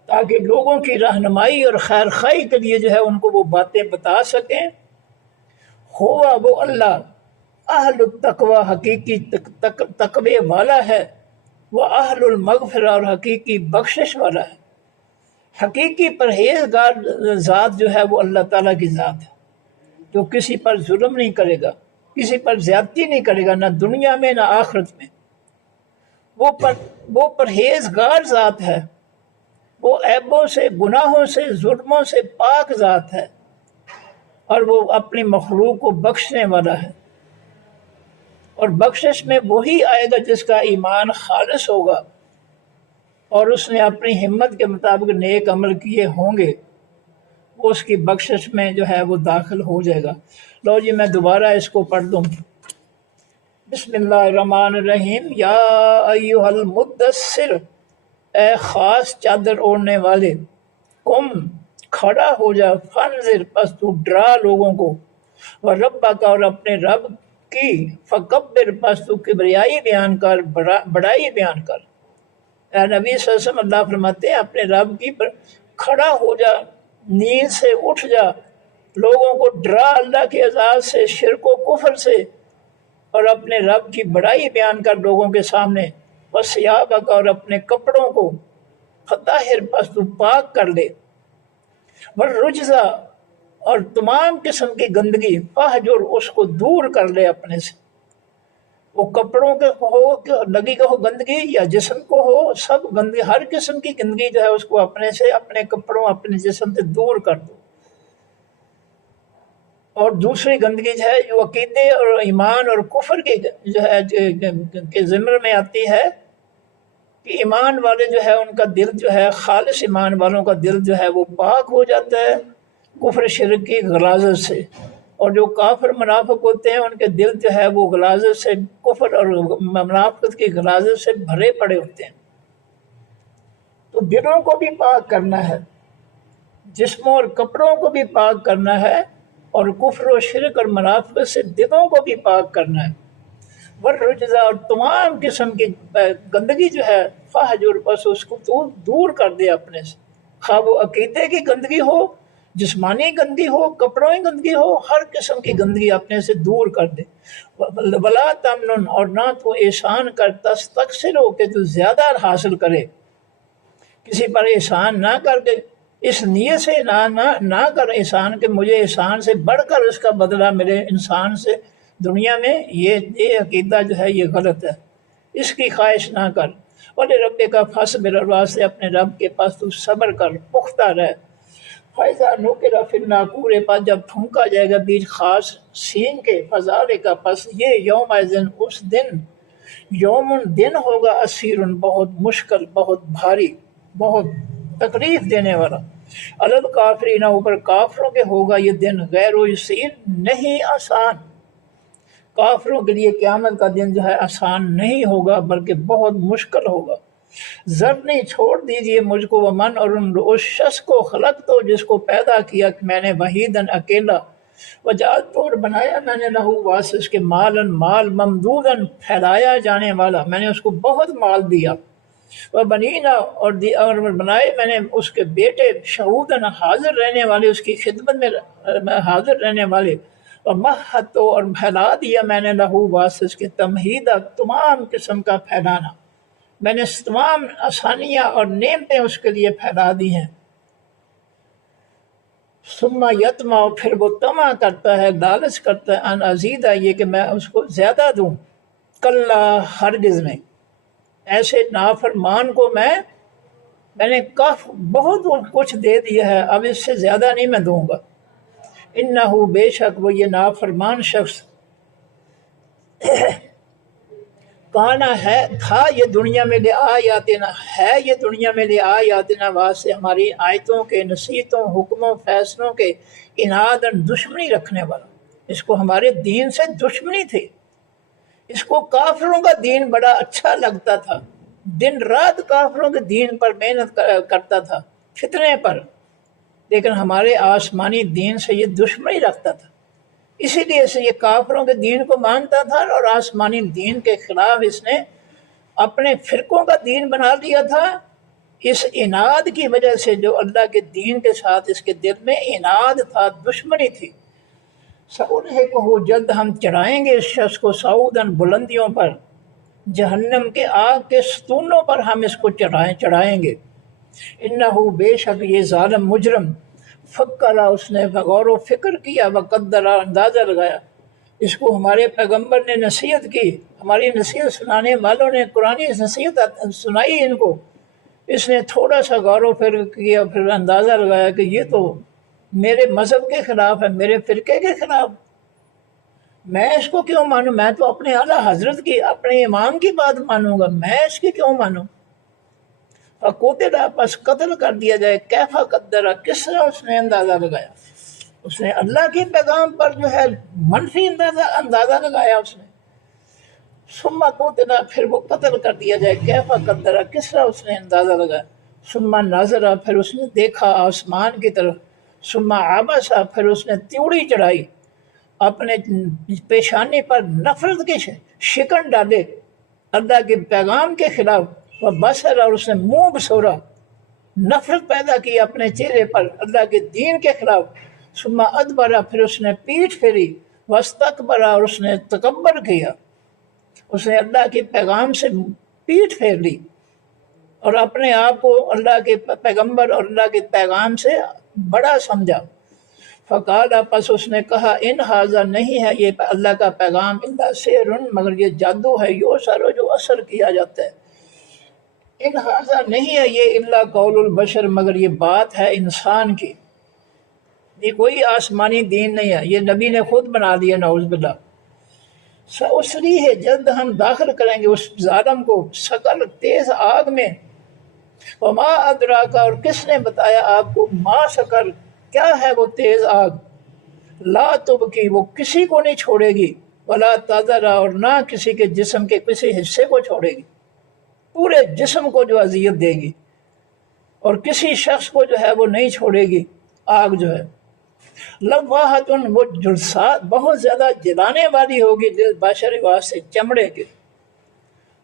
تاکہ لوگوں کی رہنمائی اور خیر خواہی کے لیے جو ہے ان کو وہ باتیں بتا سکیں. ہوا وہ اللہ، اہل التقوی، حقیقی تقوی والا ہے، وہ اہل المغفرہ، اور حقیقی بخشش والا ہے. حقیقی پرہیزگار ذات جو ہے وہ اللہ تعالیٰ کی ذات ہے، جو کسی پر ظلم نہیں کرے گا، کسی پر زیادتی نہیں کرے گا، نہ دنیا میں نہ آخرت میں. وہ پرہیزگار ذات ہے، وہ عیبوں سے، گناہوں سے، ظلموں سے پاک ذات ہے، اور وہ اپنی مخلوق کو بخشنے والا ہے. اور بخشش میں وہی آئے گا جس کا ایمان خالص ہوگا اور اس نے اپنی ہمت کے مطابق نیک عمل کیے ہوں گے، وہ اس کی بخشش میں جو ہے وہ داخل ہو جائے گا. لو جی میں دوبارہ اس کو پڑھ دوں. بسم اللہ الرحمن الرحیم. یا ایھا المدثر، اے خاص چادر اوڑھنے والے، قم، کھڑا ہو جا، فانذر، پس تو ڈرا لوگوں کو، وربک، اور اپنے رب کی، فکبر، پس تو کبریائی بیان کر، بڑائی بیان کر. اے نبی صلی اللہ علیہ وسلم، اللہ فرماتے ہیں اپنے رب کی پر کھڑا ہو جا، نیند سے اٹھ جا، لوگوں کو ڈرا اللہ کے عذاب سے، شرک و کفر سے، اور اپنے رب کی بڑائی بیان کر لوگوں کے سامنے. وثیابک، اور اپنے کپڑوں کو، فطہر، پس تو پاک کر لے. والرجز، اور تمام قسم کی گندگی فہجر اس کو دور کر لے اپنے سے، وہ کپڑوں کے ہو کہ لگی ہو گندگی یا جسم کو ہو، سب گندگی، ہر قسم کی گندگی جو ہے اس کو اپنے سے، اپنے کپڑوں، اپنے جسم سے دور کر دو۔ اور دوسری گندگی جو ہے جو عقیدے اور ایمان اور کفر کی جو ہے کے ضمن میں آتی ہے کہ ایمان والے جو ہے ان کا دل جو ہے، خالص ایمان والوں کا دل جو ہے وہ پاک ہو جاتا ہے کفر شرک کی غلاظت سے، اور جو کافر منافق ہوتے ہیں ان کے دل جو ہے وہ غلاظت سے، کفر اور منافقت کی غلاظت سے بھرے پڑے ہوتے ہیں۔ تو دلوں کو بھی پاک کرنا ہے، جسموں اور کپڑوں کو بھی پاک کرنا ہے، اور کفر و شرک اور منافقت سے دلوں کو بھی پاک کرنا ہے۔ والرجزہ، اور تمام قسم کی گندگی جو ہے فہجر، بس اس کو تو دور کر دے اپنے سے، خواہ وہ عقیدے کی گندگی ہو، جسمانی گندگی ہو، کپڑوں کی گندگی ہو، ہر قسم کی گندگی اپنے سے دور کر دے۔ ولا تمنن، اور نہ تو احسان کر تستکثر ہو کہ تو زیادہ حاصل کرے، کسی پر احسان نہ کر کے اس نیت سے نہ کر احسان کہ مجھے احسان سے بڑھ کر اس کا بدلہ ملے انسان سے دنیا میں، یہ عقیدہ جو ہے یہ غلط ہے، اس کی خواہش نہ کر۔ بولے رب کا فصبر، اور واسطے اپنے رب کے پاس تو صبر کر، پختہ رہ۔ فَإِذَا نُقِرَ فِي النَّاقُورِ، پس جب پھونکا جائے گا بیچ خاص سینگ کے، فَذَلِكَ، پس یہ یومئذ اس دن، یوم دن ہوگا، اسیر بہت مشکل، بہت بھاری، بہت تکلیف دینے والا، علی الکافرین، اوپر کافروں کے ہوگا یہ دن، غیر یسیر، نہیں آسان، کافروں کے لیے قیامت کا دن جو ہے آسان نہیں ہوگا بلکہ بہت مشکل ہوگا۔ ذرنی، چھوڑ دیجئے مجھ کو، ومن، اور اس شخص کو، خلق تو جس کو پیدا کیا کہ میں نے، وحیدن، اکیلا، وجعلت، اور بنایا میں نے، لہو واسطے اس کے، مالن، مال، ممدودن، پھیلایا جانے والا، میں نے اس کو بہت مال دیا، وبنینا، اور بنائے میں نے اس کے بیٹے، شہودن، حاضر رہنے والے، اس کی خدمت میں حاضر رہنے والے، ومہدت، اور پھیلا دیا میں نے، لہو واسطے اس کے، تمہیدہ، تمام قسم کا پھیلانا، میں نے تمام آسانیاں اور نعمتیں اس کے لیے پھیلا دی ہیں۔ ثم یطمع، پھر وہ طمع کرتا ہے، لالچ کرتا ہے، ان ازیدہ، یہ کہ میں اس کو زیادہ دوں، کلا، ہرگز نہیں، ایسے نافرمان کو میں نے بہت کچھ دے دیا ہے، اب اس سے زیادہ نہیں میں دوں گا۔ انہو، بے شک وہ یہ نافرمان شخص، کانا ہے، تھا یہ دنیا میں، لے آیاتنا، ہے یہ دنیا میں، لے آیاتنا، واسطے ہماری آیتوں کے، نصیحتوں، حکموں، فیصلوں کے، انادن، دشمنی رکھنے والا، اس کو ہمارے دین سے دشمنی تھی، اس کو کافروں کا دین بڑا اچھا لگتا تھا، دن رات کافروں کے دین پر محنت کرتا تھا، فتنے پر، لیکن ہمارے آسمانی دین سے یہ دشمنی رکھتا تھا، اسی لیے سے یہ کافروں کے دین کو مانتا تھا، اور آسمانی دین کے خلاف اس نے اپنے فرقوں کا دین بنا لیا تھا۔ اس اناد کی وجہ سے جو اللہ کے دین کے ساتھ اس کے دل میں اناد تھا، دشمنی تھی، سأرہقہ، جلد ہم چڑھائیں گے اس شخص کو، صعوداً، بلندیوں پر، جہنم کے آگ کے ستونوں پر ہم اس کو چڑھائیں گے۔ انہو، بے شک یہ ظالم مجرم، فکرا، اس نے غور و فکر کیا، وقدر، اندازہ لگایا، اس کو ہمارے پیغمبر نے نصیحت کی، ہماری نصیحت سنانے والوں نے قرآن نصیحت سنائی ان کو، اس نے تھوڑا سا غور و فکر کیا، پھر اندازہ لگایا کہ یہ تو میرے مذہب کے خلاف ہے، میرے فرقے کے خلاف، میں اس کو کیوں مانوں، میں تو اپنے اعلیٰ حضرت کی، اپنے امام کی بات مانوں گا، میں اس کی کیوں مانوں؟ فقتل، پس قتل کر دیا جائے، کیفا قدرہ، کس طرح اس نے اندازہ لگایا، اس نے اللہ کے پیغام پر جو ہے منفی اندازہ لگایا اس نے۔ ثم قتل، پھر وہ قتل کر دیا جائے، کیفا قدرہ، کس طرح اس نے اندازہ لگایا۔ ثم نظر، پھر اس نے دیکھا آسمان کی طرف، ثم عبس، پھر اس نے تیوڑی چڑھائی، اپنے پیشانی پر نفرت کے شکن ڈالے اللہ کے پیغام کے خلاف، وبصر، اور اس نے منہ بسورا، نفرت پیدا کی اپنے چہرے پر اللہ کے دین کے خلاف، ثم ادبر، پھر اس نے پیٹھ پھیری، واستکبر، اور اس نے تکبر کیا، اس نے اللہ کے پیغام سے پیٹھ پھیر لی اور اپنے آپ کو اللہ کے پیغمبر اور اللہ کے پیغام سے بڑا سمجھا۔ فقال پس اس نے کہا ان ھذا نہیں ہے یہ اللہ کا پیغام الا سحر مگر یہ جادو ہے یؤثر جو اثر کیا جاتا ہے، ان ھذا نہیں ہے یہ الا قول البشر مگر یہ بات ہے انسان کی، یہ کوئی آسمانی دین نہیں ہے، یہ نبی نے خود بنا دیا نعوذ باللہ۔ سأسری ہے جلد ہم داخل کریں گے اس ظالم کو سکل تیز آگ میں، وما ادراک اور کس نے بتایا آپ کو، ما سکر کیا ہے وہ تیز آگ، لا تبکی وہ کسی کو نہیں چھوڑے گی، ولا تذر اور نہ کسی کے جسم کے کسی حصے کو چھوڑے گی، پورے جسم کو جو اذیت دے گی، اور کسی شخص کو جو ہے وہ نہیں چھوڑے گی آگ جو ہے۔ لواحتن وہ جلسات بہت زیادہ جلانے والی ہوگی دل بشر واسطے چمڑے کے،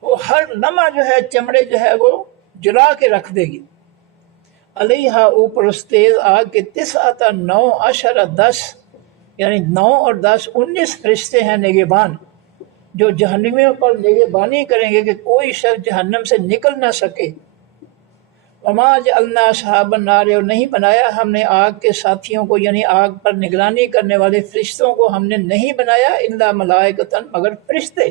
وہ ہر لمحہ جو ہے چمڑے جو ہے وہ جلا کے رکھ دے گی۔ علیہ اوپر اس تیز آگ کے 10 یعنی 9 اور 10 19 فرشتے ہیں نگہبان جو جہنمیوں پر نگہبانی کریں گے کہ کوئی شخص جہنم سے نکل نہ سکے۔ وما جعلنا اصحاب النار اور نہیں بنایا ہم نے آگ کے ساتھیوں کو یعنی آگ پر نگرانی کرنے والے فرشتوں کو ہم نے نہیں بنایا الا ملائکۃ مگر فرشتے،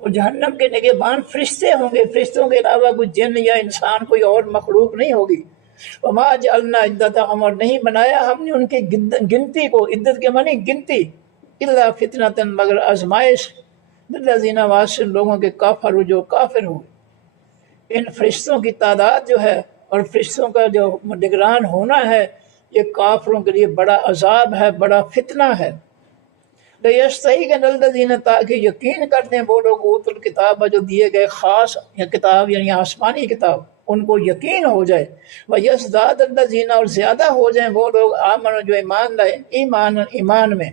وہ جہنم کے نگہبان فرشتے ہوں گے، فرشتوں کے علاوہ کوئی جن یا انسان کوئی اور مخلوق نہیں ہوگی۔ وما جعلنا عدتهم اور نہیں بنایا ہم نے ان کی گنتی کو، عدت کے معنی گنتی، الا فتنۃ مگر آزمائش، للذین واسع لوگوں کے کافر جو کافر ہوئے۔ ان فرشتوں کی تعداد جو ہے اور فرشتوں کا جو نگران ہونا ہے یہ کافروں کے لیے بڑا عذاب ہے، بڑا فتنہ ہے۔ لِيَسْتَيْقِنَ الَّذِينَ تاکہ یقین کر دیں وہ لوگ اوت الکتاب جو دیے گئے خاص یا کتاب یعنی آسمانی کتاب، ان کو یقین ہو جائے، وَيَزْدَادَ الَّذِينَ اور زیادہ ہو جائیں وہ لوگ آمن جو ایمان لائے ایمان میں،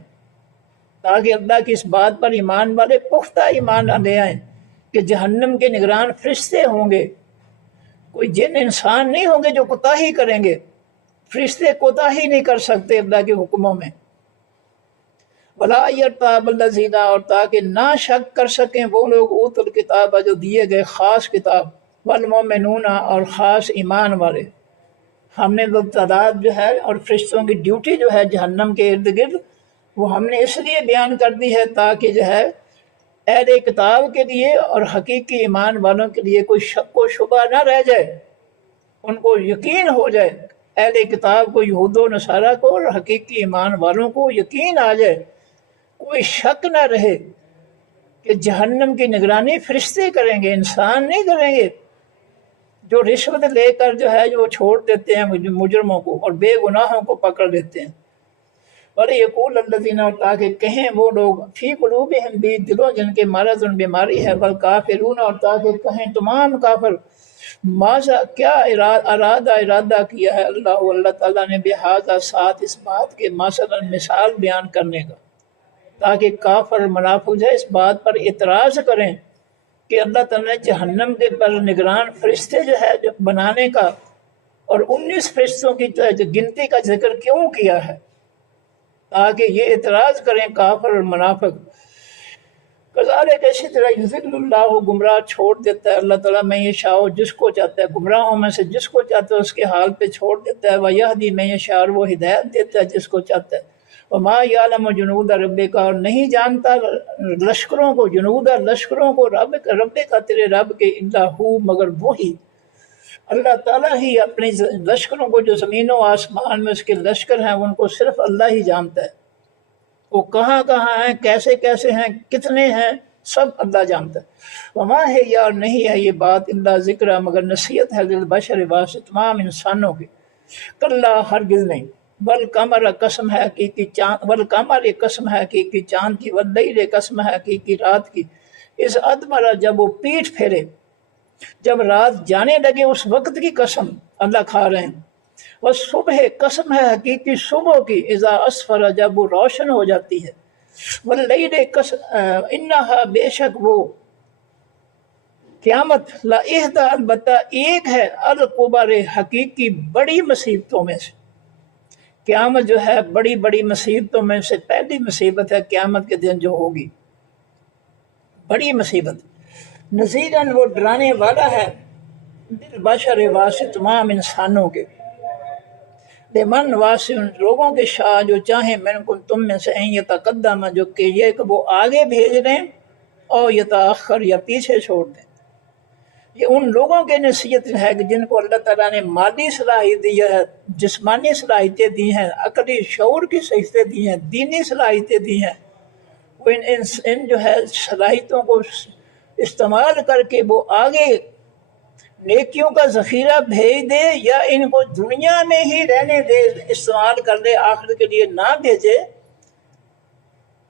تاکہ اللہ کی اس بات پر ایمان والے پختہ ایمان لے آئیں کہ جہنم کے نگران فرشتے ہوں گے، کوئی جن انسان نہیں ہوں گے جو کوتاہی کریں گے، فرشتے کوتاہی نہیں کر سکتے اللہ کے حکموں میں۔ وَلَا يَرْتَابَ الَّذِينَ اور تاکہ نہ شک کر سکیں وہ لوگ اوت الکتاب جو دیے گئے خاص کتاب، والمؤمنون اور خاص ایمان والے۔ ہم نے وہ تعداد جو ہے اور فرشتوں کی ڈیوٹی جو ہے جہنم کے ارد گرد وہ ہم نے اس لیے بیان کر دی ہے تاکہ جو ہے اہل کتاب کے لیے اور حقیقی ایمان والوں کے لیے کوئی شک و شبہ نہ رہ جائے، ان کو یقین ہو جائے، اہل کتاب کو یہود و نصارہ کو اور حقیقی ایمان والوں کو یقین آ جائے، کوئی شک نہ رہے کہ جہنم کی نگرانی فرشتے کریں گے، انسان نہیں کریں گے جو رشوت لے کر جو ہے جو چھوڑ دیتے ہیں مجرموں کو اور بے گناہوں کو پکڑ لیتے ہیں۔ وَلِيَقُولَ الَّذِينَ اور تاکہ کہیں وہ لوگ فی قلوبہم بھی دلوں جن کے مرض بیماری ہے، والکافرون اور تاکہ کہیں تمام کافر ماذا کیا ارادہ کیا ہے اللہ تعالیٰ نے بہذا ساتھ اس بات کے مثلا مثال بیان کرنے کا، تاکہ کافر منافق جو ہے اس بات پر اعتراض کریں کہ اللہ تعالیٰ نے جہنم کے پر نگران فرشتے جو ہے جو بنانے کا اور 19 فرشتوں کی گنتی کا ذکر کیوں کیا ہے، تاکہ یہ اعتراض کریں کافر اور منافق۔ کذالک اسی طرح یضل اللہ گمراہ چھوڑ دیتا ہے اللہ تعالیٰ میں یشاء جس کو چاہتا ہے، گمراہوں میں سے جس کو چاہتا ہے اس کے حال پہ چھوڑ دیتا ہے، ویہدی میں یشاء وہ ہدایت دیتا ہے جس کو چاہتا ہے۔ وما یعلم جنود ربک اور نہیں جانتا لشکروں کو، جنود لشکروں کو رب کا تیرے رب کے الا ہو مگر وہی، اللہ تعالیٰ ہی اپنے لشکروں کو جو زمین و آسمان میں اس کے لشکر ہیں ان کو صرف اللہ ہی جانتا ہے، وہ کہاں کہاں ہیں، کیسے کیسے ہیں، کتنے ہیں، سب اللہ جانتا ہے۔ وما ہے یار نہیں ہے یہ بات الا ذکر مگر نصیحت ہے للبشر واسطے تمام انسانوں کی، کلا ہرگز نہیں، والقمر قسم ہے حقیقی چاند، والقمر قسم ہے حقیقی چاند کی، واللیل قسم ہے حقیقی رات کی، اس ادبر جب وہ پیٹھ پھیرے، جب رات جانے لگے اس وقت کی قسم اللہ کھا رہے ہیں۔ وہ صبح قسم ہے حقیقی صبح کی، اذا اسفر جب وہ روشن ہو جاتی ہے، واللیل قسم انہا بے شک وہ قیامت لا احدى البتہ ایک ہے الکبر حقیقی بڑی مصیبتوں میں سے، قیامت جو ہے بڑی بڑی مصیبتوں میں سے پہلی مصیبت ہے قیامت کے دن جو ہوگی، بڑی مصیبت۔ نذیراً وہ ڈرانے والا ہے للبشر واسطے تمام انسانوں کے، لمن واسع لوگوں کے شاہ جو چاہیں منکم تم میں سے این یتقدم جو کہ یہ کہ وہ آگے بھیج دیں اور یتاخر یا پیچھے چھوڑ دیں. یہ ان لوگوں کی نصیحت ہے کہ جن کو اللہ تعالیٰ نے مادی صلاحیت دی ہے، جسمانی صلاحیتیں دی ہیں، عقلی شعور کی صلاحیتیں دی ہیں، دینی صلاحیتیں دی ہیں. وہ ان جو ہے صلاحیتوں کو استعمال کر کے وہ آگے نیکیوں کا ذخیرہ بھیج دے یا ان کو دنیا میں ہی رہنے دے، استعمال کر لے، آخرت کے لیے نہ بھیجے.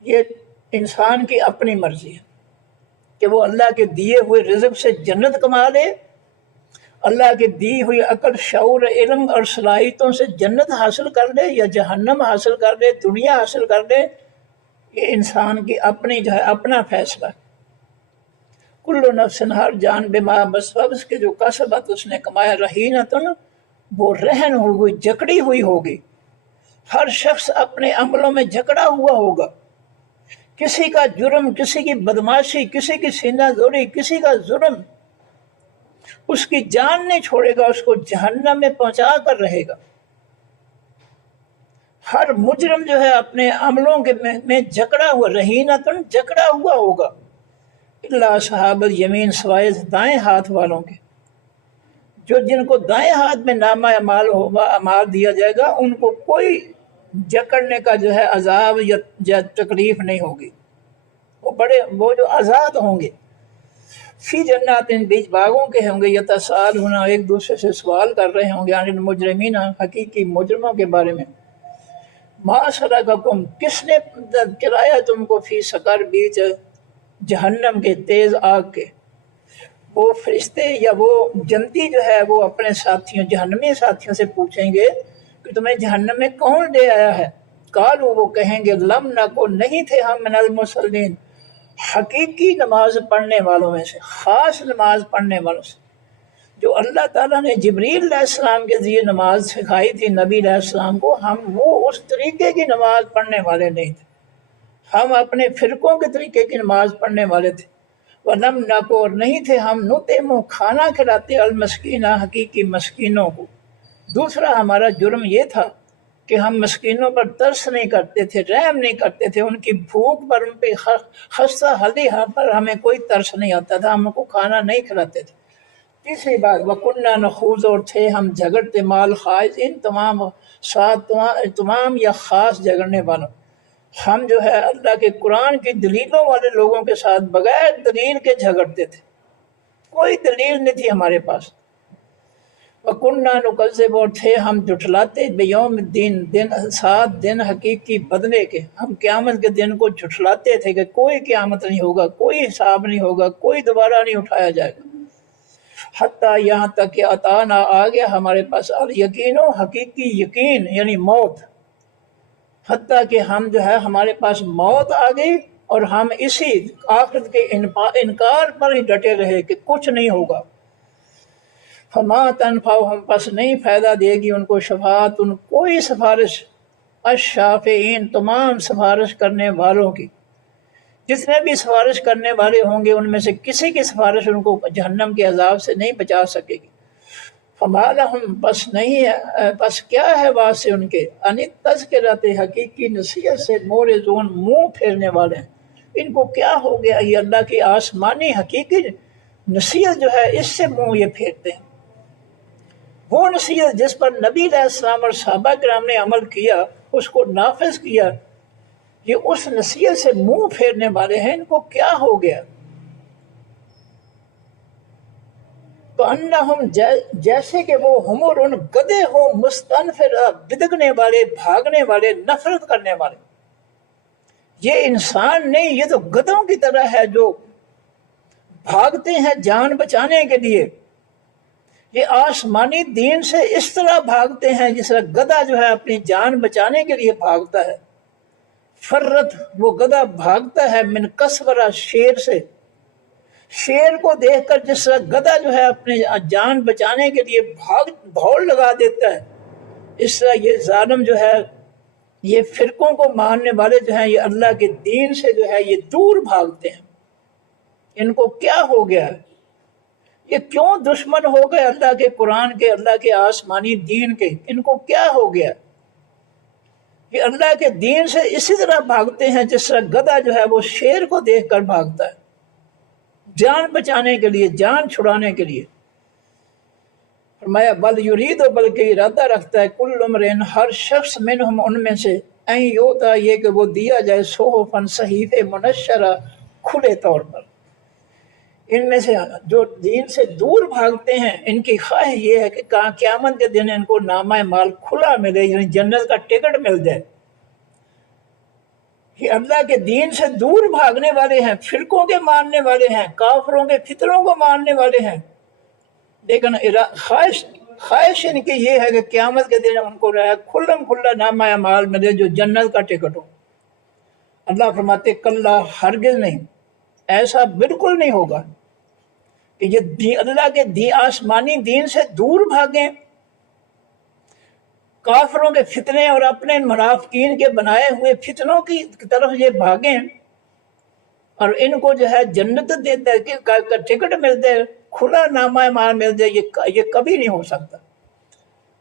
یہ انسان کی اپنی مرضی ہے کہ وہ اللہ کے دیے ہوئے رزق سے جنت کما لے، اللہ کے دی ہوئی عقل شعور علم اور صلاحیتوں سے جنت حاصل کر لے یا جہنم حاصل کر لے، دنیا حاصل کر لے. یہ انسان کی اپنی جو ہے اپنا فیصلہ. کل نفس ہر جان بما بسبب کے جو کسبت اس نے کمایا رہینتن وہ رہن ہوگی، جکڑی ہوئی ہوگی. ہر شخص اپنے عملوں میں جکڑا ہوا ہوگا. کسی کا جرم، کسی کی بدماشی، کسی کی سینہ زوری، کسی کا ظلم اس کی جان نہیں چھوڑے گا، اس کو جہنم میں پہنچا کر رہے گا. ہر مجرم جو ہے اپنے عملوں کے میں جکڑا ہوا، رہینتن جکڑا ہوا ہوگا. اللہ صحاب الیمین سوائے دائیں ہاتھ والوں کے، جن کو دائیں ہاتھ میں نامہ اعمال ہوگا، اعمال دیا جائے گا، ان کو کوئی جکڑنے کا جو ہے عذاب یا تکلیف نہیں ہوگی. وہ جو آزاد ہوں گے. فی جنات بیچ باغوں کے ہوں گے، یتساءلون ایک دوسرے سے سوال کر رہے ہوں گے عن المجرمین حقیقی مجرموں کے بارے میں. ما سلککم کس نے گرایا تم کو فی سقر بیچ جہنم کے تیز آگ کے. وہ فرشتے یا وہ جنتی جو ہے وہ اپنے ساتھیوں جہنمی ساتھیوں سے پوچھیں گے کہ تمہیں جہنم میں کون لے آیا ہے. قالوا وہ کہیں گے لم نکو نہیں تھے ہم من المصلین حقیقی نماز پڑھنے والوں میں سے، خاص نماز پڑھنے والوں سے. جو اللہ تعالیٰ نے جبریل علیہ السلام کے ذریعے نماز سکھائی تھی نبی علیہ السلام کو، ہم وہ اس طریقے کی نماز پڑھنے والے نہیں تھے. ہم اپنے فرقوں کے طریقے کی نماز پڑھنے والے تھے. وَلَمْ نَكُ اور نہیں تھے ہم نُطْعِمُ کھانا کھلاتے المسکین حقیقی مسکینوں کو. دوسرا ہمارا جرم یہ تھا کہ ہم مسکینوں پر ترس نہیں کرتے تھے، رحم نہیں کرتے تھے، ان کی بھوک پر، ان پہ خستہ حالی پر ہمیں کوئی ترس نہیں آتا تھا، ہم کو کھانا نہیں کھلاتے تھے. تیسری بات وَكُنَّا نَخُوضُ اور تھے ہم جھگڑتے مال خائضین تمام یا خاص جھگڑنے والوں. ہم جو ہے اللہ کے قرآن کی دلیلوں والے لوگوں کے ساتھ بغیر دلیل کے جھگڑتے تھے، کوئی دلیل نہیں تھی ہمارے پاس. وَكُنَّا نُكَذِّبُ اور تھے ہم جھٹلاتے بیوم الدین سات دن حقیقی بدلے کے. ہم قیامت کے دن کو جھٹلاتے تھے کہ کوئی قیامت نہیں ہوگا، کوئی حساب نہیں ہوگا، کوئی دوبارہ نہیں اٹھایا جائے گا. حتیٰ یہاں تک کہ عطانا آ گیا ہمارے پاس الیقین حقیقی یقین یعنی موت. حتیٰ کہ ہم جو ہے ہمارے پاس موت آ گئی اور ہم اسی آخرت کے انکار پر ہی ڈٹے رہے کہ کچھ نہیں ہوگا. فما تنفعہم پس نہیں فائدہ دے گی ان کو شفاعت ان کوئی سفارش، الشافعین تمام سفارش کرنے والوں کی. جتنے بھی سفارش کرنے والے ہوں گے ان میں سے کسی کی سفارش ان کو جہنم کے عذاب سے نہیں بچا سکے گی. فما لہم پس کیا ہے واسطے ان کے ان تذکرۃ حقیقی نصیحت سے مورزون منہ پھیرنے والے ہیں. ان کو کیا ہو گیا یہ اللہ کی آسمانی حقیقی نصیحت جو ہے اس سے منہ یہ پھیرتے ہیں. وہ نصیحت جس پر نبی علیہ السلام اور صحابہ کرام نے عمل کیا، اس کو نافذ کیا، یہ اس نصیحت سے منہ پھیرنے والے ہیں. ان کو کیا ہو گیا؟ کأنہم جیسے کہ وہ حمر ان گدھے ہو مستنفرہ بدکنے والے، بھاگنے والے، نفرت کرنے والے. یہ انسان نہیں، یہ تو گدھوں کی طرح ہے جو بھاگتے ہیں جان بچانے کے لیے. یہ آسمانی دین سے اس طرح بھاگتے ہیں جس طرح گدھا جو ہے اپنی جان بچانے کے لیے بھاگتا ہے. فرت وہ گدھا بھاگتا ہے من کسورہ شیر سے. شیر کو دیکھ کر جس طرح گدھا جو ہے اپنے جان بچانے کے لیے دوڑ لگا دیتا ہے، اس طرح یہ ظالم جو ہے، یہ فرقوں کو ماننے والے جو ہیں، یہ اللہ کے دین سے جو ہے یہ دور بھاگتے ہیں. ان کو کیا ہو گیا ہے؟ یہ کیوں دشمن ہو گئے اللہ کے قرآن کے، اللہ کے آسمانی دین کے؟ ان کو کیا ہو گیا کہ اللہ کے دین سے اسی طرح بھاگتے ہیں جس طرح گدھا جو ہے وہ شیر کو دیکھ کر بھاگتا ہے، جان بچانے کے لیے، جان چھڑانے کے لیے۔ فرمایا بل یرید، بلکہ ارادہ رکھتا ہے کل امرئن، ہر شخص منہم، ان میں سے، این یوتا، یہ کہ وہ دیا جائے صحفاً، صحیفے منشرہ، کھلے طور پر۔ ان میں سے جو دین سے دور بھاگتے ہیں ان کی خواہش یہ ہے کہ قیامت کے دن ان کو نامہ مال کھلا ملے، یعنی جنت کا ٹکٹ مل جائے۔ یہ اللہ کے دین سے دور بھاگنے والے ہیں، فرقوں کے ماننے والے ہیں، کافروں کے فطروں کو ماننے والے ہیں، لیکن خواہش ان کی یہ ہے کہ قیامت کے دن ان کو کھلم کھلا نامہ مال ملے جو جنت کا ٹکٹ ہو۔ اللہ فرماتے کلا، ہرگز نہیں، ایسا بالکل نہیں ہوگا کہ یہ اللہ کے آسمانی دین سے دور بھاگیں، کافروں کے فتنے اور اپنے منافقین کے بنائے ہوئے فتنوں کی طرف یہ بھاگیں اور ان کو جو ہے جنت دیتا ہے کہ ٹکٹ مل جائے، کھلا نامہ مال مل جائے، یہ کبھی نہیں ہو سکتا۔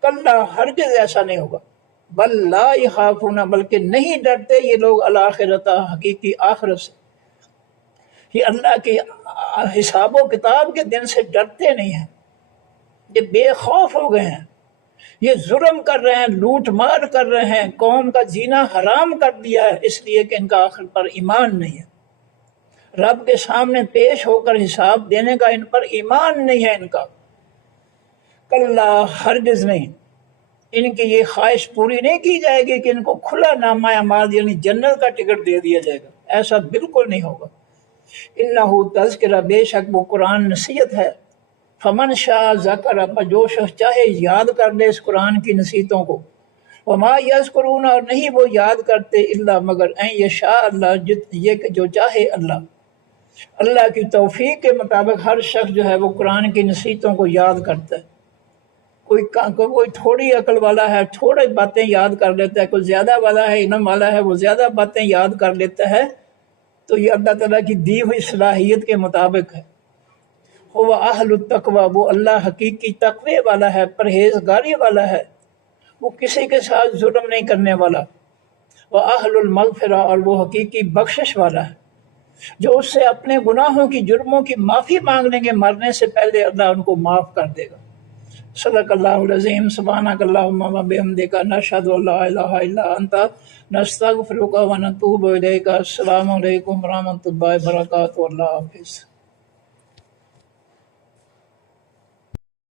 کلا، ہرگز ایسا نہیں ہوگا۔ بل لا یخافون، بلکہ نہیں ڈرتے یہ لوگ الآخرۃ، حقیقی آخرت سے، یہ اللہ کے حساب و کتاب کے دن سے ڈرتے نہیں ہیں، یہ بے خوف ہو گئے ہیں، یہ ظلم کر رہے ہیں، لوٹ مار کر رہے ہیں، قوم کا جینا حرام کر دیا ہے، اس لیے کہ ان کا آخر پر ایمان نہیں ہے، رب کے سامنے پیش ہو کر حساب دینے کا ان پر ایمان نہیں ہے ان کا۔ کلا، ہرگز نہیں، ان کی یہ خواہش پوری نہیں کی جائے گی کہ ان کو کھلا نامہ اعمال یعنی جنت کا ٹکٹ دے دیا جائے گا، ایسا بالکل نہیں ہوگا۔ انہو تذکرہ، بے شک وہ قرآن نصیحت ہے، فمن شاء ذکر، پر جو شخص چاہے یاد کر لے اس قرآن کی نصیحتوں کو، وما یذکرون، اور نہیں وہ یاد کرتے، الا مگر، ان یشاء اللہ، یہ کہ جو چاہے اللہ، اللہ کی توفیق کے مطابق ہر شخص جو ہے وہ قرآن کی نصیحتوں کو یاد کرتا ہے۔ کوئی تھوڑی عقل والا ہے، تھوڑی باتیں یاد کر لیتا ہے، کوئی زیادہ والا ہے، علم والا ہے، وہ زیادہ باتیں یاد کر لیتا ہے، تو یہ اللہ تعالیٰ کی دی ہوئی صلاحیت کے مطابق ہے۔ وہ اہل التقوی، وہ اللہ حقیقی تقوی والا ہے، پرہیزگاری والا ہے، وہ کسی کے ساتھ ظلم نہیں کرنے والا۔ وہ اہل المغفرہ، اور وہ حقیقی بخشش والا ہے، جو اس سے اپنے گناہوں کی، جرموں کی معافی مانگ لیں گے، مرنے سے پہلے اللہ ان کو معاف کر دے گا۔ صدق اللہ العظیم۔ سبحانک اللہم و بحمدک، نشہد ان لا الہ الا انت، نستغفرک و نتوب الیک۔ السلام علیکم ورحمۃ اللہ وبرکاتہ۔ اللہ حافظ۔